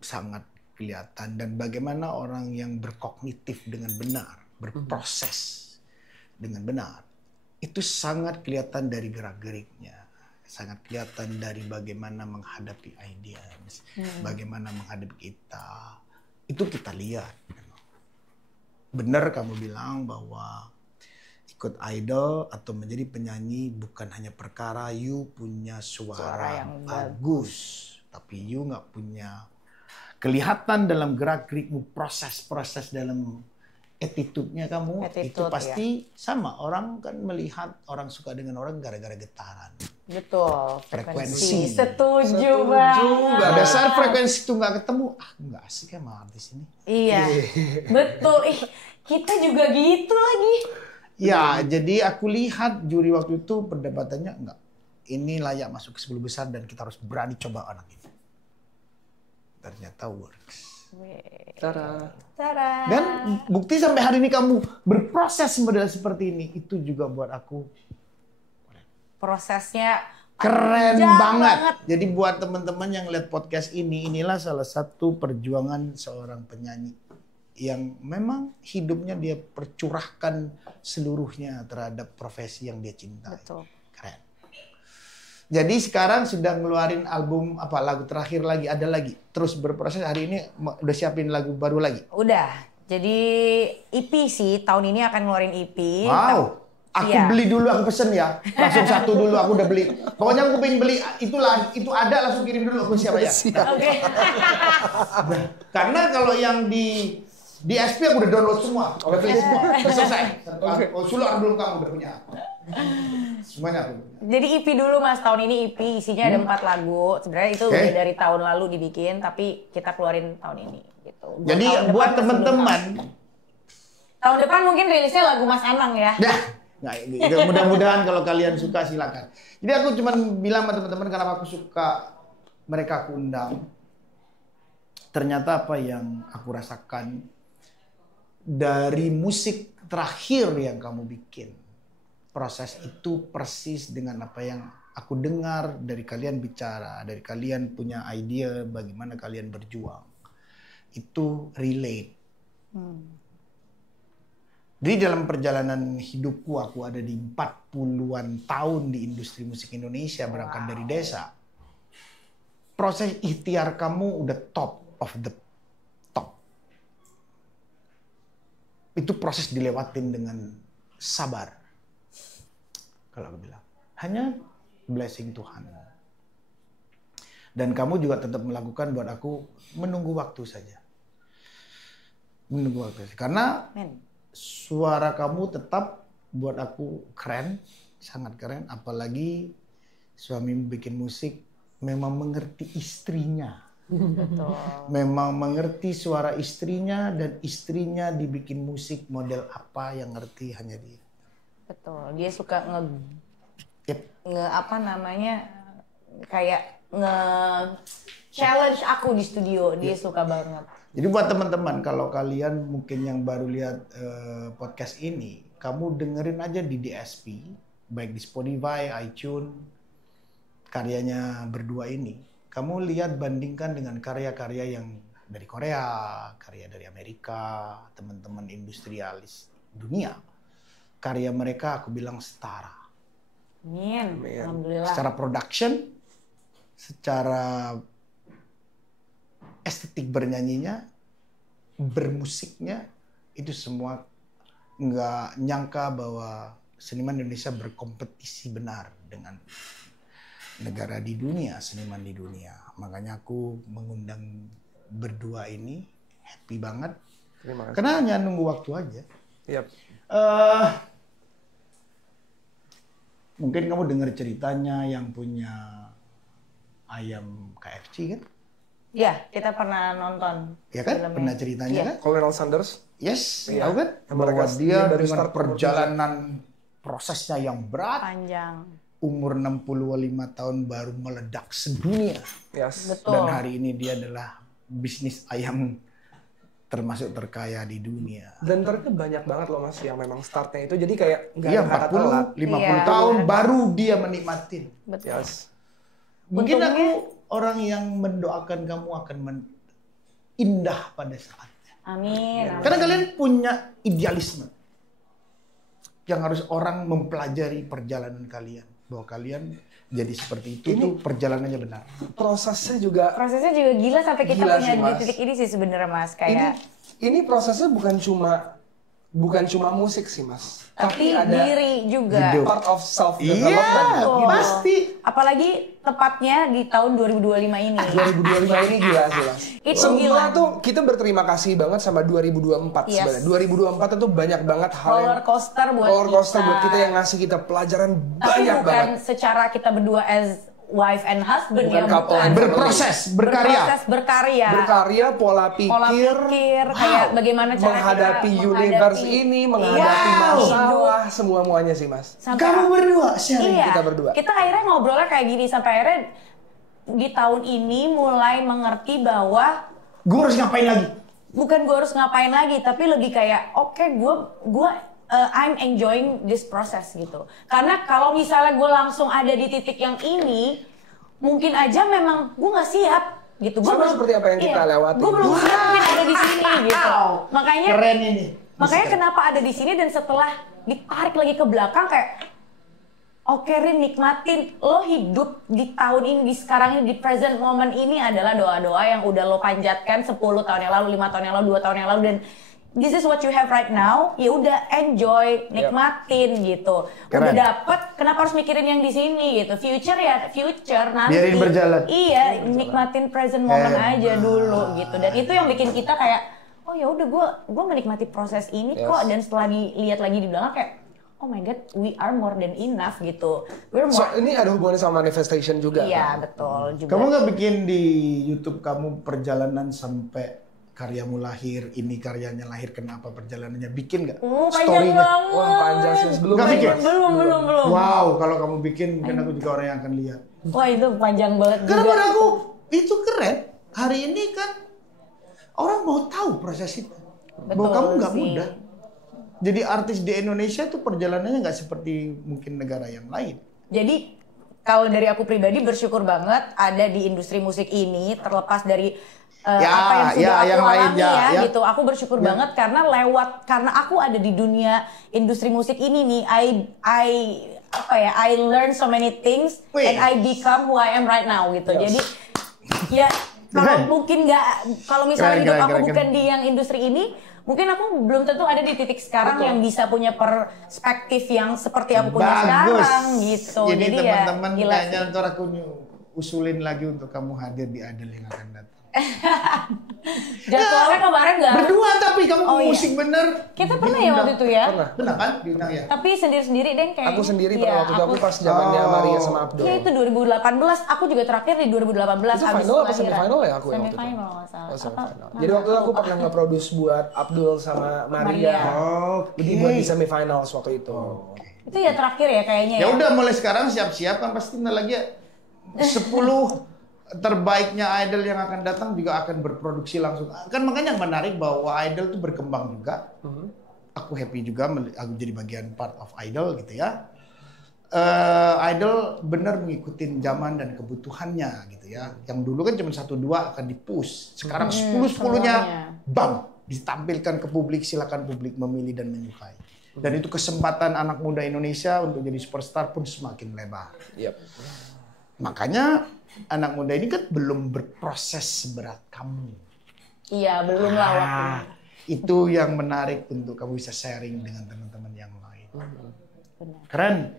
Sangat kelihatan. Dan bagaimana orang yang berkognitif dengan benar, berproses dengan benar. Itu sangat kelihatan dari gerak-geriknya. Sangat kelihatan dari bagaimana menghadapi ideas. Bagaimana menghadapi kita. Itu kita lihat. Benar kamu bilang bahwa ikut idol atau menjadi penyanyi bukan hanya perkara you punya suara yang bagus. Tapi you nggak punya kelihatan dalam gerak-gerikmu, proses-proses dalam attitude-nya kamu. Itu Attitude, pasti sama. Orang kan melihat orang suka dengan orang gara-gara getaran. Betul. Frekuensi. Setuju banget. Pada saat frekuensi itu nggak ketemu, nggak asik sama artis ini. Iya. Betul. Kita juga gitu lagi. Ya, jadi aku lihat juri waktu itu perdebatannya enggak. Ini layak masuk ke 10 besar dan kita harus berani coba anak ini. Ternyata works. Tada. Dan bukti sampai hari ini kamu berproses model seperti ini. Itu juga buat aku Prosesnya keren panjang banget. Jadi buat teman-teman yang lihat podcast ini, inilah salah satu perjuangan seorang penyanyi yang memang hidupnya dia percurahkan seluruhnya terhadap profesi yang dia cintai. Betul. Keren. Jadi sekarang sudah ngeluarin album lagu terakhir lagi, ada lagi. Terus berproses hari ini udah siapin lagu baru lagi. Udah. Jadi EP sih tahun ini akan ngeluarin EP. Wow. Aku beli dulu, aku pesen ya. Langsung satu dulu aku udah beli. Pokoknya aku pengen beli itu ada langsung kirim dulu aku siap aja. Oke. Karena kalau yang di SP aku udah download semua. Udah beli semua. Udah selesai. Oh, Sular belum kamu udah punya. Semuanya aku punya. Jadi EP dulu Mas, tahun ini EP isinya ada 4 lagu. Sebenarnya itu udah dari tahun lalu dibikin, tapi kita keluarin tahun ini gitu. Jadi buat teman-teman, tahun depan mungkin rilisnya lagu Mas Anang ya. Nah, gitu. Mudah-mudahan kalau kalian suka silakan. Jadi aku cuma bilang sama teman-teman karena aku suka mereka aku undang. Ternyata apa yang aku rasakan dari musik terakhir yang kamu bikin, proses itu persis dengan apa yang aku dengar dari kalian bicara, dari kalian punya ide bagaimana kalian berjuang. Itu relate. Jadi dalam perjalanan hidupku, aku ada di 40-an tahun di industri musik Indonesia, berangkat dari desa. Proses ikhtiar kamu udah top of the top. Itu proses dilewatin dengan sabar. Kalau aku bilang. Hanya blessing Tuhan. Dan kamu juga tetap melakukan buat aku menunggu waktu saja. Menunggu waktu saja. Karena suara kamu tetap buat aku keren, sangat keren. Apalagi suamimu bikin musik memang mengerti istrinya. Betul. Memang mengerti suara istrinya dan istrinya dibikin musik model apa yang ngerti hanya dia. Betul. Dia suka kayak challenge aku di studio. Dia suka banget. Jadi buat teman-teman, kalau kalian mungkin yang baru lihat podcast ini, kamu dengerin aja di DSP, baik di Spotify, iTunes, karyanya berdua ini. Kamu lihat bandingkan dengan karya-karya yang dari Korea, karya dari Amerika, teman-teman industrialis dunia. Karya mereka aku bilang setara. Amin. Alhamdulillah. Secara production, secara estetik bernyanyinya, bermusiknya, itu semua nggak nyangka bahwa seniman Indonesia berkompetisi benar dengan negara di dunia, seniman di dunia. Makanya aku mengundang berdua ini, happy banget. Terima kasih. Karena hanya nunggu waktu aja. Yep. Mungkin kamu dengar ceritanya yang punya ayam KFC kan? Ya, kita pernah nonton. Ya kan? filmnya. Pernah ceritanya kan? Colonel Sanders. Yes, Iya. tahu kan? Yang Bahwa mereka- dia dia baru dengan start perjalanan prosesnya yang berat, Panjang. umur 65 tahun baru meledak sedunia. Yes. Betul. Dan hari ini dia adalah bisnis ayam termasuk terkaya di dunia. Dan ternyata banyak banget loh Mas yang memang startnya itu. Jadi kayak nggak Iya, ada kata 40, telat. 50 Iya. tahun baru dia menikmatin. Betul. Yes. Mungkin Untungnya- aku orang yang mendoakan kamu akan indah pada saatnya. Amin. Karena kalian punya idealisme yang harus orang mempelajari perjalanan kalian. Bahwa kalian jadi seperti itu tuh perjalanannya benar. Prosesnya juga Prosesnya juga gila sampai kita Gila punya sih, di Mas. titik ini sih sebenarnya Mas. Kayak ini prosesnya bukan cuma musik sih Mas. tapi ada diri juga. Hidup. part of self Iya, development. Betul. pasti. Apalagi tepatnya di tahun 2025 ini. 2025 ini gila sih Mas. Itu Semua gila. tuh kita berterima kasih banget sama 2024 Yes. sebenarnya. 2024 itu banyak banget hal yang Roller coaster buat roller coaster kita. buat kita yang ngasih kita pelajaran Tapi banyak bukan banget. secara kita berdua as wife and husband Bukan ya, couple bukan. and Berproses, berkarya. Berproses, berkarya. Berkarya, pola Pola pikir, pikir, kayak bagaimana cara menghadapi kita universe ini, menghadapi Wow. masalah, semuanya sih Mas. Sampai Kamu berdua sharing. iya, kita berdua. Kita akhirnya ngobrolnya kayak gini sampai akhirnya di tahun ini mulai mengerti bahwa Gue harus ngapain lagi? bukan gue harus ngapain lagi, tapi lebih kayak oke, gue I'm enjoying this process gitu. Karena kalau misalnya gue langsung ada di titik yang ini, mungkin aja memang gue nggak siap gitu. Sama seperti apa yang kita lewati. Gue belum siap nih ada di sini gitu. Makanya Keren ini. Makanya kenapa ada di sini dan setelah ditarik lagi ke belakang kayak oke Rin, nikmatin lo hidup di tahun ini, di sekarang ini, di present moment ini adalah doa-doa yang udah lo panjatkan 10 tahun yang lalu, 5 tahun yang lalu, 2 tahun yang lalu, dan this is what you have right now. Ya udah enjoy, nikmatin gitu. Udah Keren. dapet, kenapa harus mikirin yang di sini gitu. Future ya future nanti. Biarin berjalan. Iya, nikmatin present moment aja dulu gitu. Dan itu yang bikin kita kayak oh ya udah gue menikmati proses ini kok, dan setelah dilihat lagi di belakang kayak oh my god, we are more than enough gitu. We're So more. ini ada hubungannya sama manifestation juga. Iya, kan? betul juga. Kamu nggak bikin di YouTube kamu perjalanan sampai karyamu lahir, ini karyanya lahir, kenapa perjalanannya? Bikin nggak? Panjang banget. Wah panjang sih sebelum Nggak bikin? Belum. Wow, kalau kamu bikin, mungkin aku juga orang yang akan lihat. Wah itu panjang banget Karena juga. menurut aku itu keren. Hari ini kan orang mau tahu proses itu. Bahwa Betul kamu nggak sih. mudah. Jadi artis di Indonesia tuh perjalanannya nggak seperti mungkin negara yang lain. Jadi kalau dari aku pribadi bersyukur banget ada di industri musik ini, terlepas dari apa yang sudah aku yang lain, alami ya. gitu. Aku bersyukur banget karena karena aku ada di dunia industri musik ini nih, I learn so many things and I become who I am right now gitu. Yes. Jadi ya Keren. kalau misalnya Keren, hidup keren, aku keren, bukan di yang industri ini, mungkin aku belum tentu ada di titik sekarang yang bisa punya perspektif yang seperti aku punya sekarang gitu. Jadi Jadi ya teman-teman gila kayaknya sih. ntar aku usulin lagi untuk kamu hadir di Adele yang akan datang. Jadwalnya kemarin nggak. Berdua tapi kamu Oh, iya. musik bener. Kita pernah ya waktu itu ya. Pernah. Benar kan? Diundang ya. Tapi sendiri-sendiri deh kayaknya. Aku sendiri Iya, pada waktu itu aku pas zamannya Oh. Maria sama Abdul. Iya itu 2018. Aku juga terakhir di 2018. Itu habis final apa lahiran. semifinal ya aku ya waktu itu? Semifinal nggak salah. Oh, Apa? semifinal. Jadi waktu itu aku pernah nge-produce buat Abdul sama Maria. Maria. Oke. Jadi buat di semifinals waktu itu. Itu ya terakhir ya kayaknya Ya ya. udah mulai sekarang siap-siap kan pasti ntar lagi ya 10 terbaiknya idol yang akan datang juga akan berproduksi langsung. Kan makanya yang menarik bahwa idol itu berkembang juga. Aku happy juga, aku jadi bagian part of idol gitu ya. Idol benar mengikuti zaman dan kebutuhannya gitu ya. Yang dulu kan cuma 1-2 akan di-push. Sekarang 10-10-nya bam, ditampilkan ke publik, silakan publik memilih dan menyukai. Dan itu kesempatan anak muda Indonesia untuk jadi superstar pun semakin lebar. Makanya anak muda ini kan belum berproses seberat kamu. Iya, belum lah waktunya. Itu yang menarik untuk kamu bisa sharing dengan teman-teman yang lain. Keren.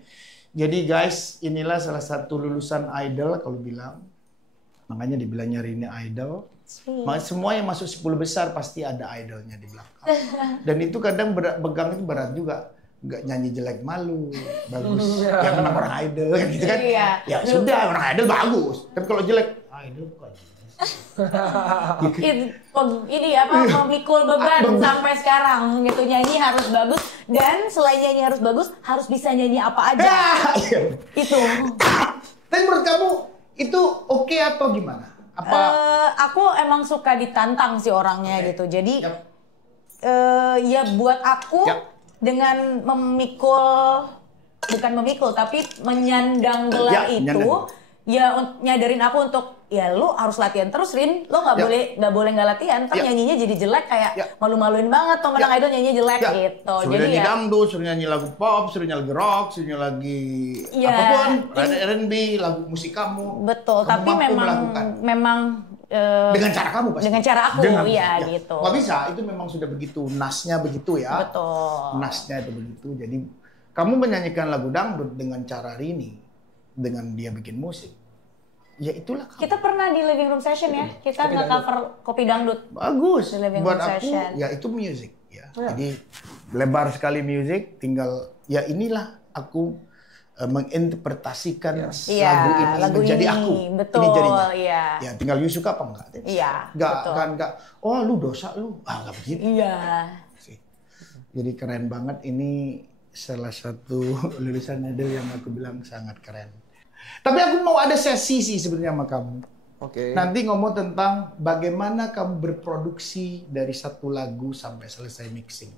Jadi guys, inilah salah satu lulusan idol kalau bilang. Makanya dibilangnya Rini idol. Semua yang masuk 10 besar pasti ada idolnya di belakang. Dan itu kadang begang itu berat juga. Nggak nyanyi jelek malu, bagus. Ya memang orang idol kan gitu kan. Ya sudah, orang idol bagus. Tapi kalau jelek, idol kok ini apa memikul beban sampai sekarang gitu, nyanyi harus bagus, dan selain nyanyi harus bagus harus bisa nyanyi apa aja. Itu. Tapi menurut kamu itu oke atau gimana? Aku emang suka ditantang sih orangnya gitu. Jadi ya buat aku dengan bukan memikul tapi menyandang gelar itu ya nyadarin aku untuk ya lu harus latihan terus, Rin. Lu nggak boleh nggak latihan, ntar nyanyinya jadi jelek kayak malu-maluin banget tuh menang idol nyanyi jelek gitu. Suruh jadi nyanyi dangdut, suruh nyanyi lagu pop, suruh nyanyi lagu rock, suruh nyanyi lagi apapun, R&B, lagu musik kamu. Betul, tapi memang dengan cara kamu pasti. Dengan cara aku, gitu. Nggak bisa, itu memang sudah begitu, nasnya begitu ya. Betul. Nasnya itu begitu, jadi kamu menyanyikan lagu dangdut dengan cara Rini, dengan dia bikin musik. Ya itulah kamu. Kita pernah di living room session ya, kita nge-cover Kopi Dangdut. Bagus. Buat aku, ya itu music ya. Jadi lebar sekali music, tinggal ya inilah aku menginterpretasikan lagu ini menjadi aku. Betul, ini jadinya. Iya. Ya tinggal you suka apa enggak. Iya. Enggak. Oh lu dosa lu. Enggak begitu. Iya. Jadi keren banget, ini salah satu lulusan idol yang aku bilang sangat keren. Tapi aku mau ada sesi sih sebenarnya sama kamu. Nanti ngomong tentang bagaimana kamu berproduksi dari satu lagu sampai selesai mixing.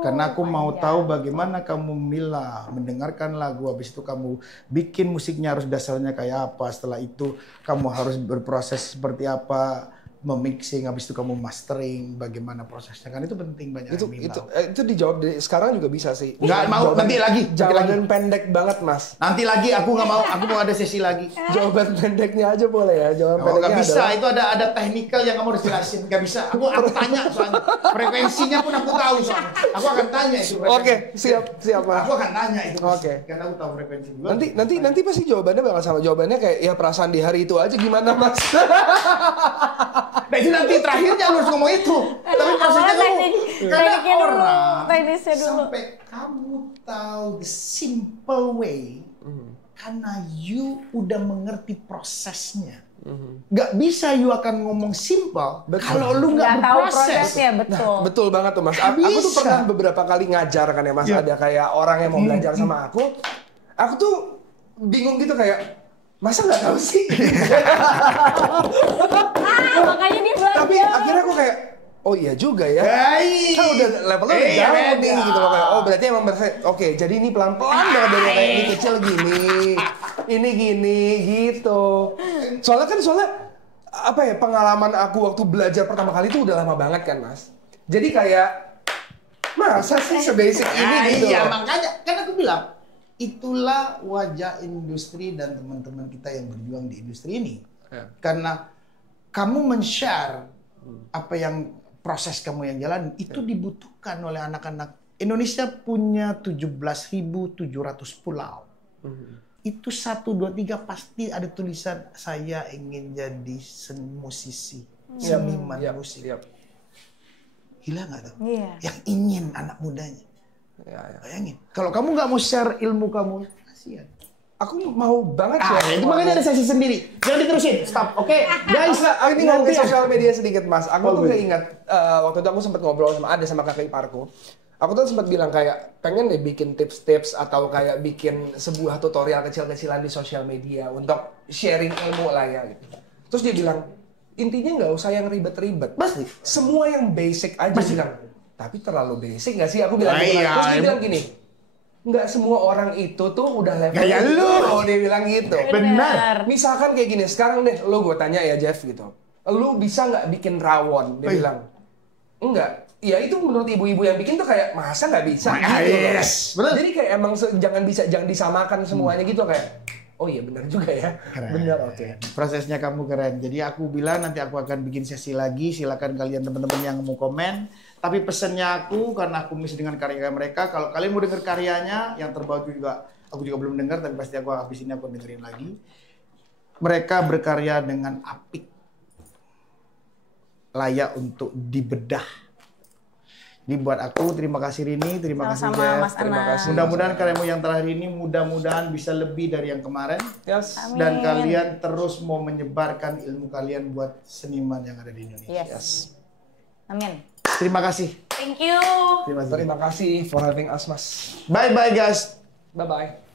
Karena aku mau tahu bagaimana kamu memilah, mendengarkan lagu, habis itu kamu bikin musiknya harus dasarnya kayak apa, setelah itu kamu harus berproses seperti apa, memixing, habis itu kamu mastering, bagaimana prosesnya, kan itu penting banyak. Itu dijawab sekarang juga bisa sih. Nggak mau, nanti lagi. Jawaban pendek banget, Mas. Nanti lagi, aku nggak mau, aku mau ada sesi lagi. Jawaban pendeknya aja boleh ya. Jawaban pendeknya nggak bisa, itu ada technical yang kamu harus jelasin. Nggak bisa, aku tanya soalnya. Frekuensinya pun aku tahu soalnya. Aku akan tanya itu. Siap Mas. Aku akan tanya itu. Karena aku tahu frekuensi juga. Nanti pasti jawabannya bakal sama. Jawabannya kayak ya perasaan di hari itu aja gimana, Mas. Nah itu nanti terakhirnya lu harus ngomong itu. Tapi prosesnya karena orang teknisnya dulu. Sampai kamu tahu the simple way, karena you udah mengerti prosesnya. Gak bisa you akan ngomong simple kalau lu gak tahu berproses. prosesnya. Betul. Nah, betul banget tuh Mas. Aku tuh pernah beberapa kali ngajar kan ya Mas. Ada kayak orang yang mau belajar sama aku. Aku tuh bingung gitu kayak, masa nggak tahu sih? Makanya dia belajar. Tapi akhirnya aku kayak, oh iya juga ya. Kan udah levelnya udah jauh nih gitu loh, kayak oh berarti emang oke, jadi ini pelan-pelan banget dari kayak ini kecil gini, ini gini gitu. Soalnya apa ya, pengalaman aku waktu belajar pertama kali itu udah lama banget kan Mas. Jadi kayak masa sih sebasic ini gitu. Iya, makanya kan aku bilang itulah wajah industri dan teman-teman kita yang berjuang di industri ini. Karena kamu men-share apa yang proses kamu yang jalan itu dibutuhkan oleh anak-anak. Indonesia punya 17.700 pulau. Itu 1, 2, 3 pasti ada tulisan saya ingin jadi musisi, seniman musik. Gila nggak tuh? Yang ingin anak mudanya. Bayangin, kalau kamu nggak mau share ilmu kamu, kasihan. Aku mau banget share. Itu makanya ada sesi sendiri. Jangan diterusin, stop. Oke, guys. Ini nanti sosial media sedikit Mas. Aku tuh keinget waktu itu aku sempat ngobrol sama kakak iparku. Aku tuh sempat bilang kayak pengen deh bikin tips-tips atau kayak bikin sebuah tutorial kecil-kecilan di sosial media untuk sharing ilmu lah ya gitu. Terus dia bilang, intinya nggak usah yang ribet-ribet. Pasti. Semua yang basic aja. Dia bilang, tapi terlalu basic nggak sih? Aku bilang gitu. Terus dia bilang gini, nggak semua orang itu tuh udah level kayak lu. Dia bilang gitu. Benar. Misalkan kayak gini, sekarang deh, lo gue tanya ya Jeff gitu. Lo bisa nggak bikin rawon? Dia bilang, enggak. Ya itu menurut ibu-ibu yang bikin tuh kayak masa nggak bisa gitu. Yes. Benar. Jadi kayak emang jangan disamakan semuanya gitu kayak. Oh iya benar juga ya. Keren. Benar, oke. Prosesnya kamu keren. Jadi aku bilang nanti aku akan bikin sesi lagi. Silakan kalian teman-teman yang mau komen. Tapi pesannya aku karena aku miss dengan karya mereka. Kalau kalian mau denger karyanya yang terbaru juga, aku juga belum dengar. Tapi pasti aku habis ini aku dengerin lagi. Mereka berkarya dengan apik, layak untuk dibedah. Jadi buat aku terima kasih Rini, terima kasih Jeff, terima kasih. Mudah-mudahan karyamu yang terakhir ini mudah-mudahan bisa lebih dari yang kemarin. Yes. Dan kalian terus mau menyebarkan ilmu kalian buat seniman yang ada di Indonesia. Yes. Amin. Terima kasih. Thank you. Terima kasih for having us, Mas. Bye bye guys. Bye bye.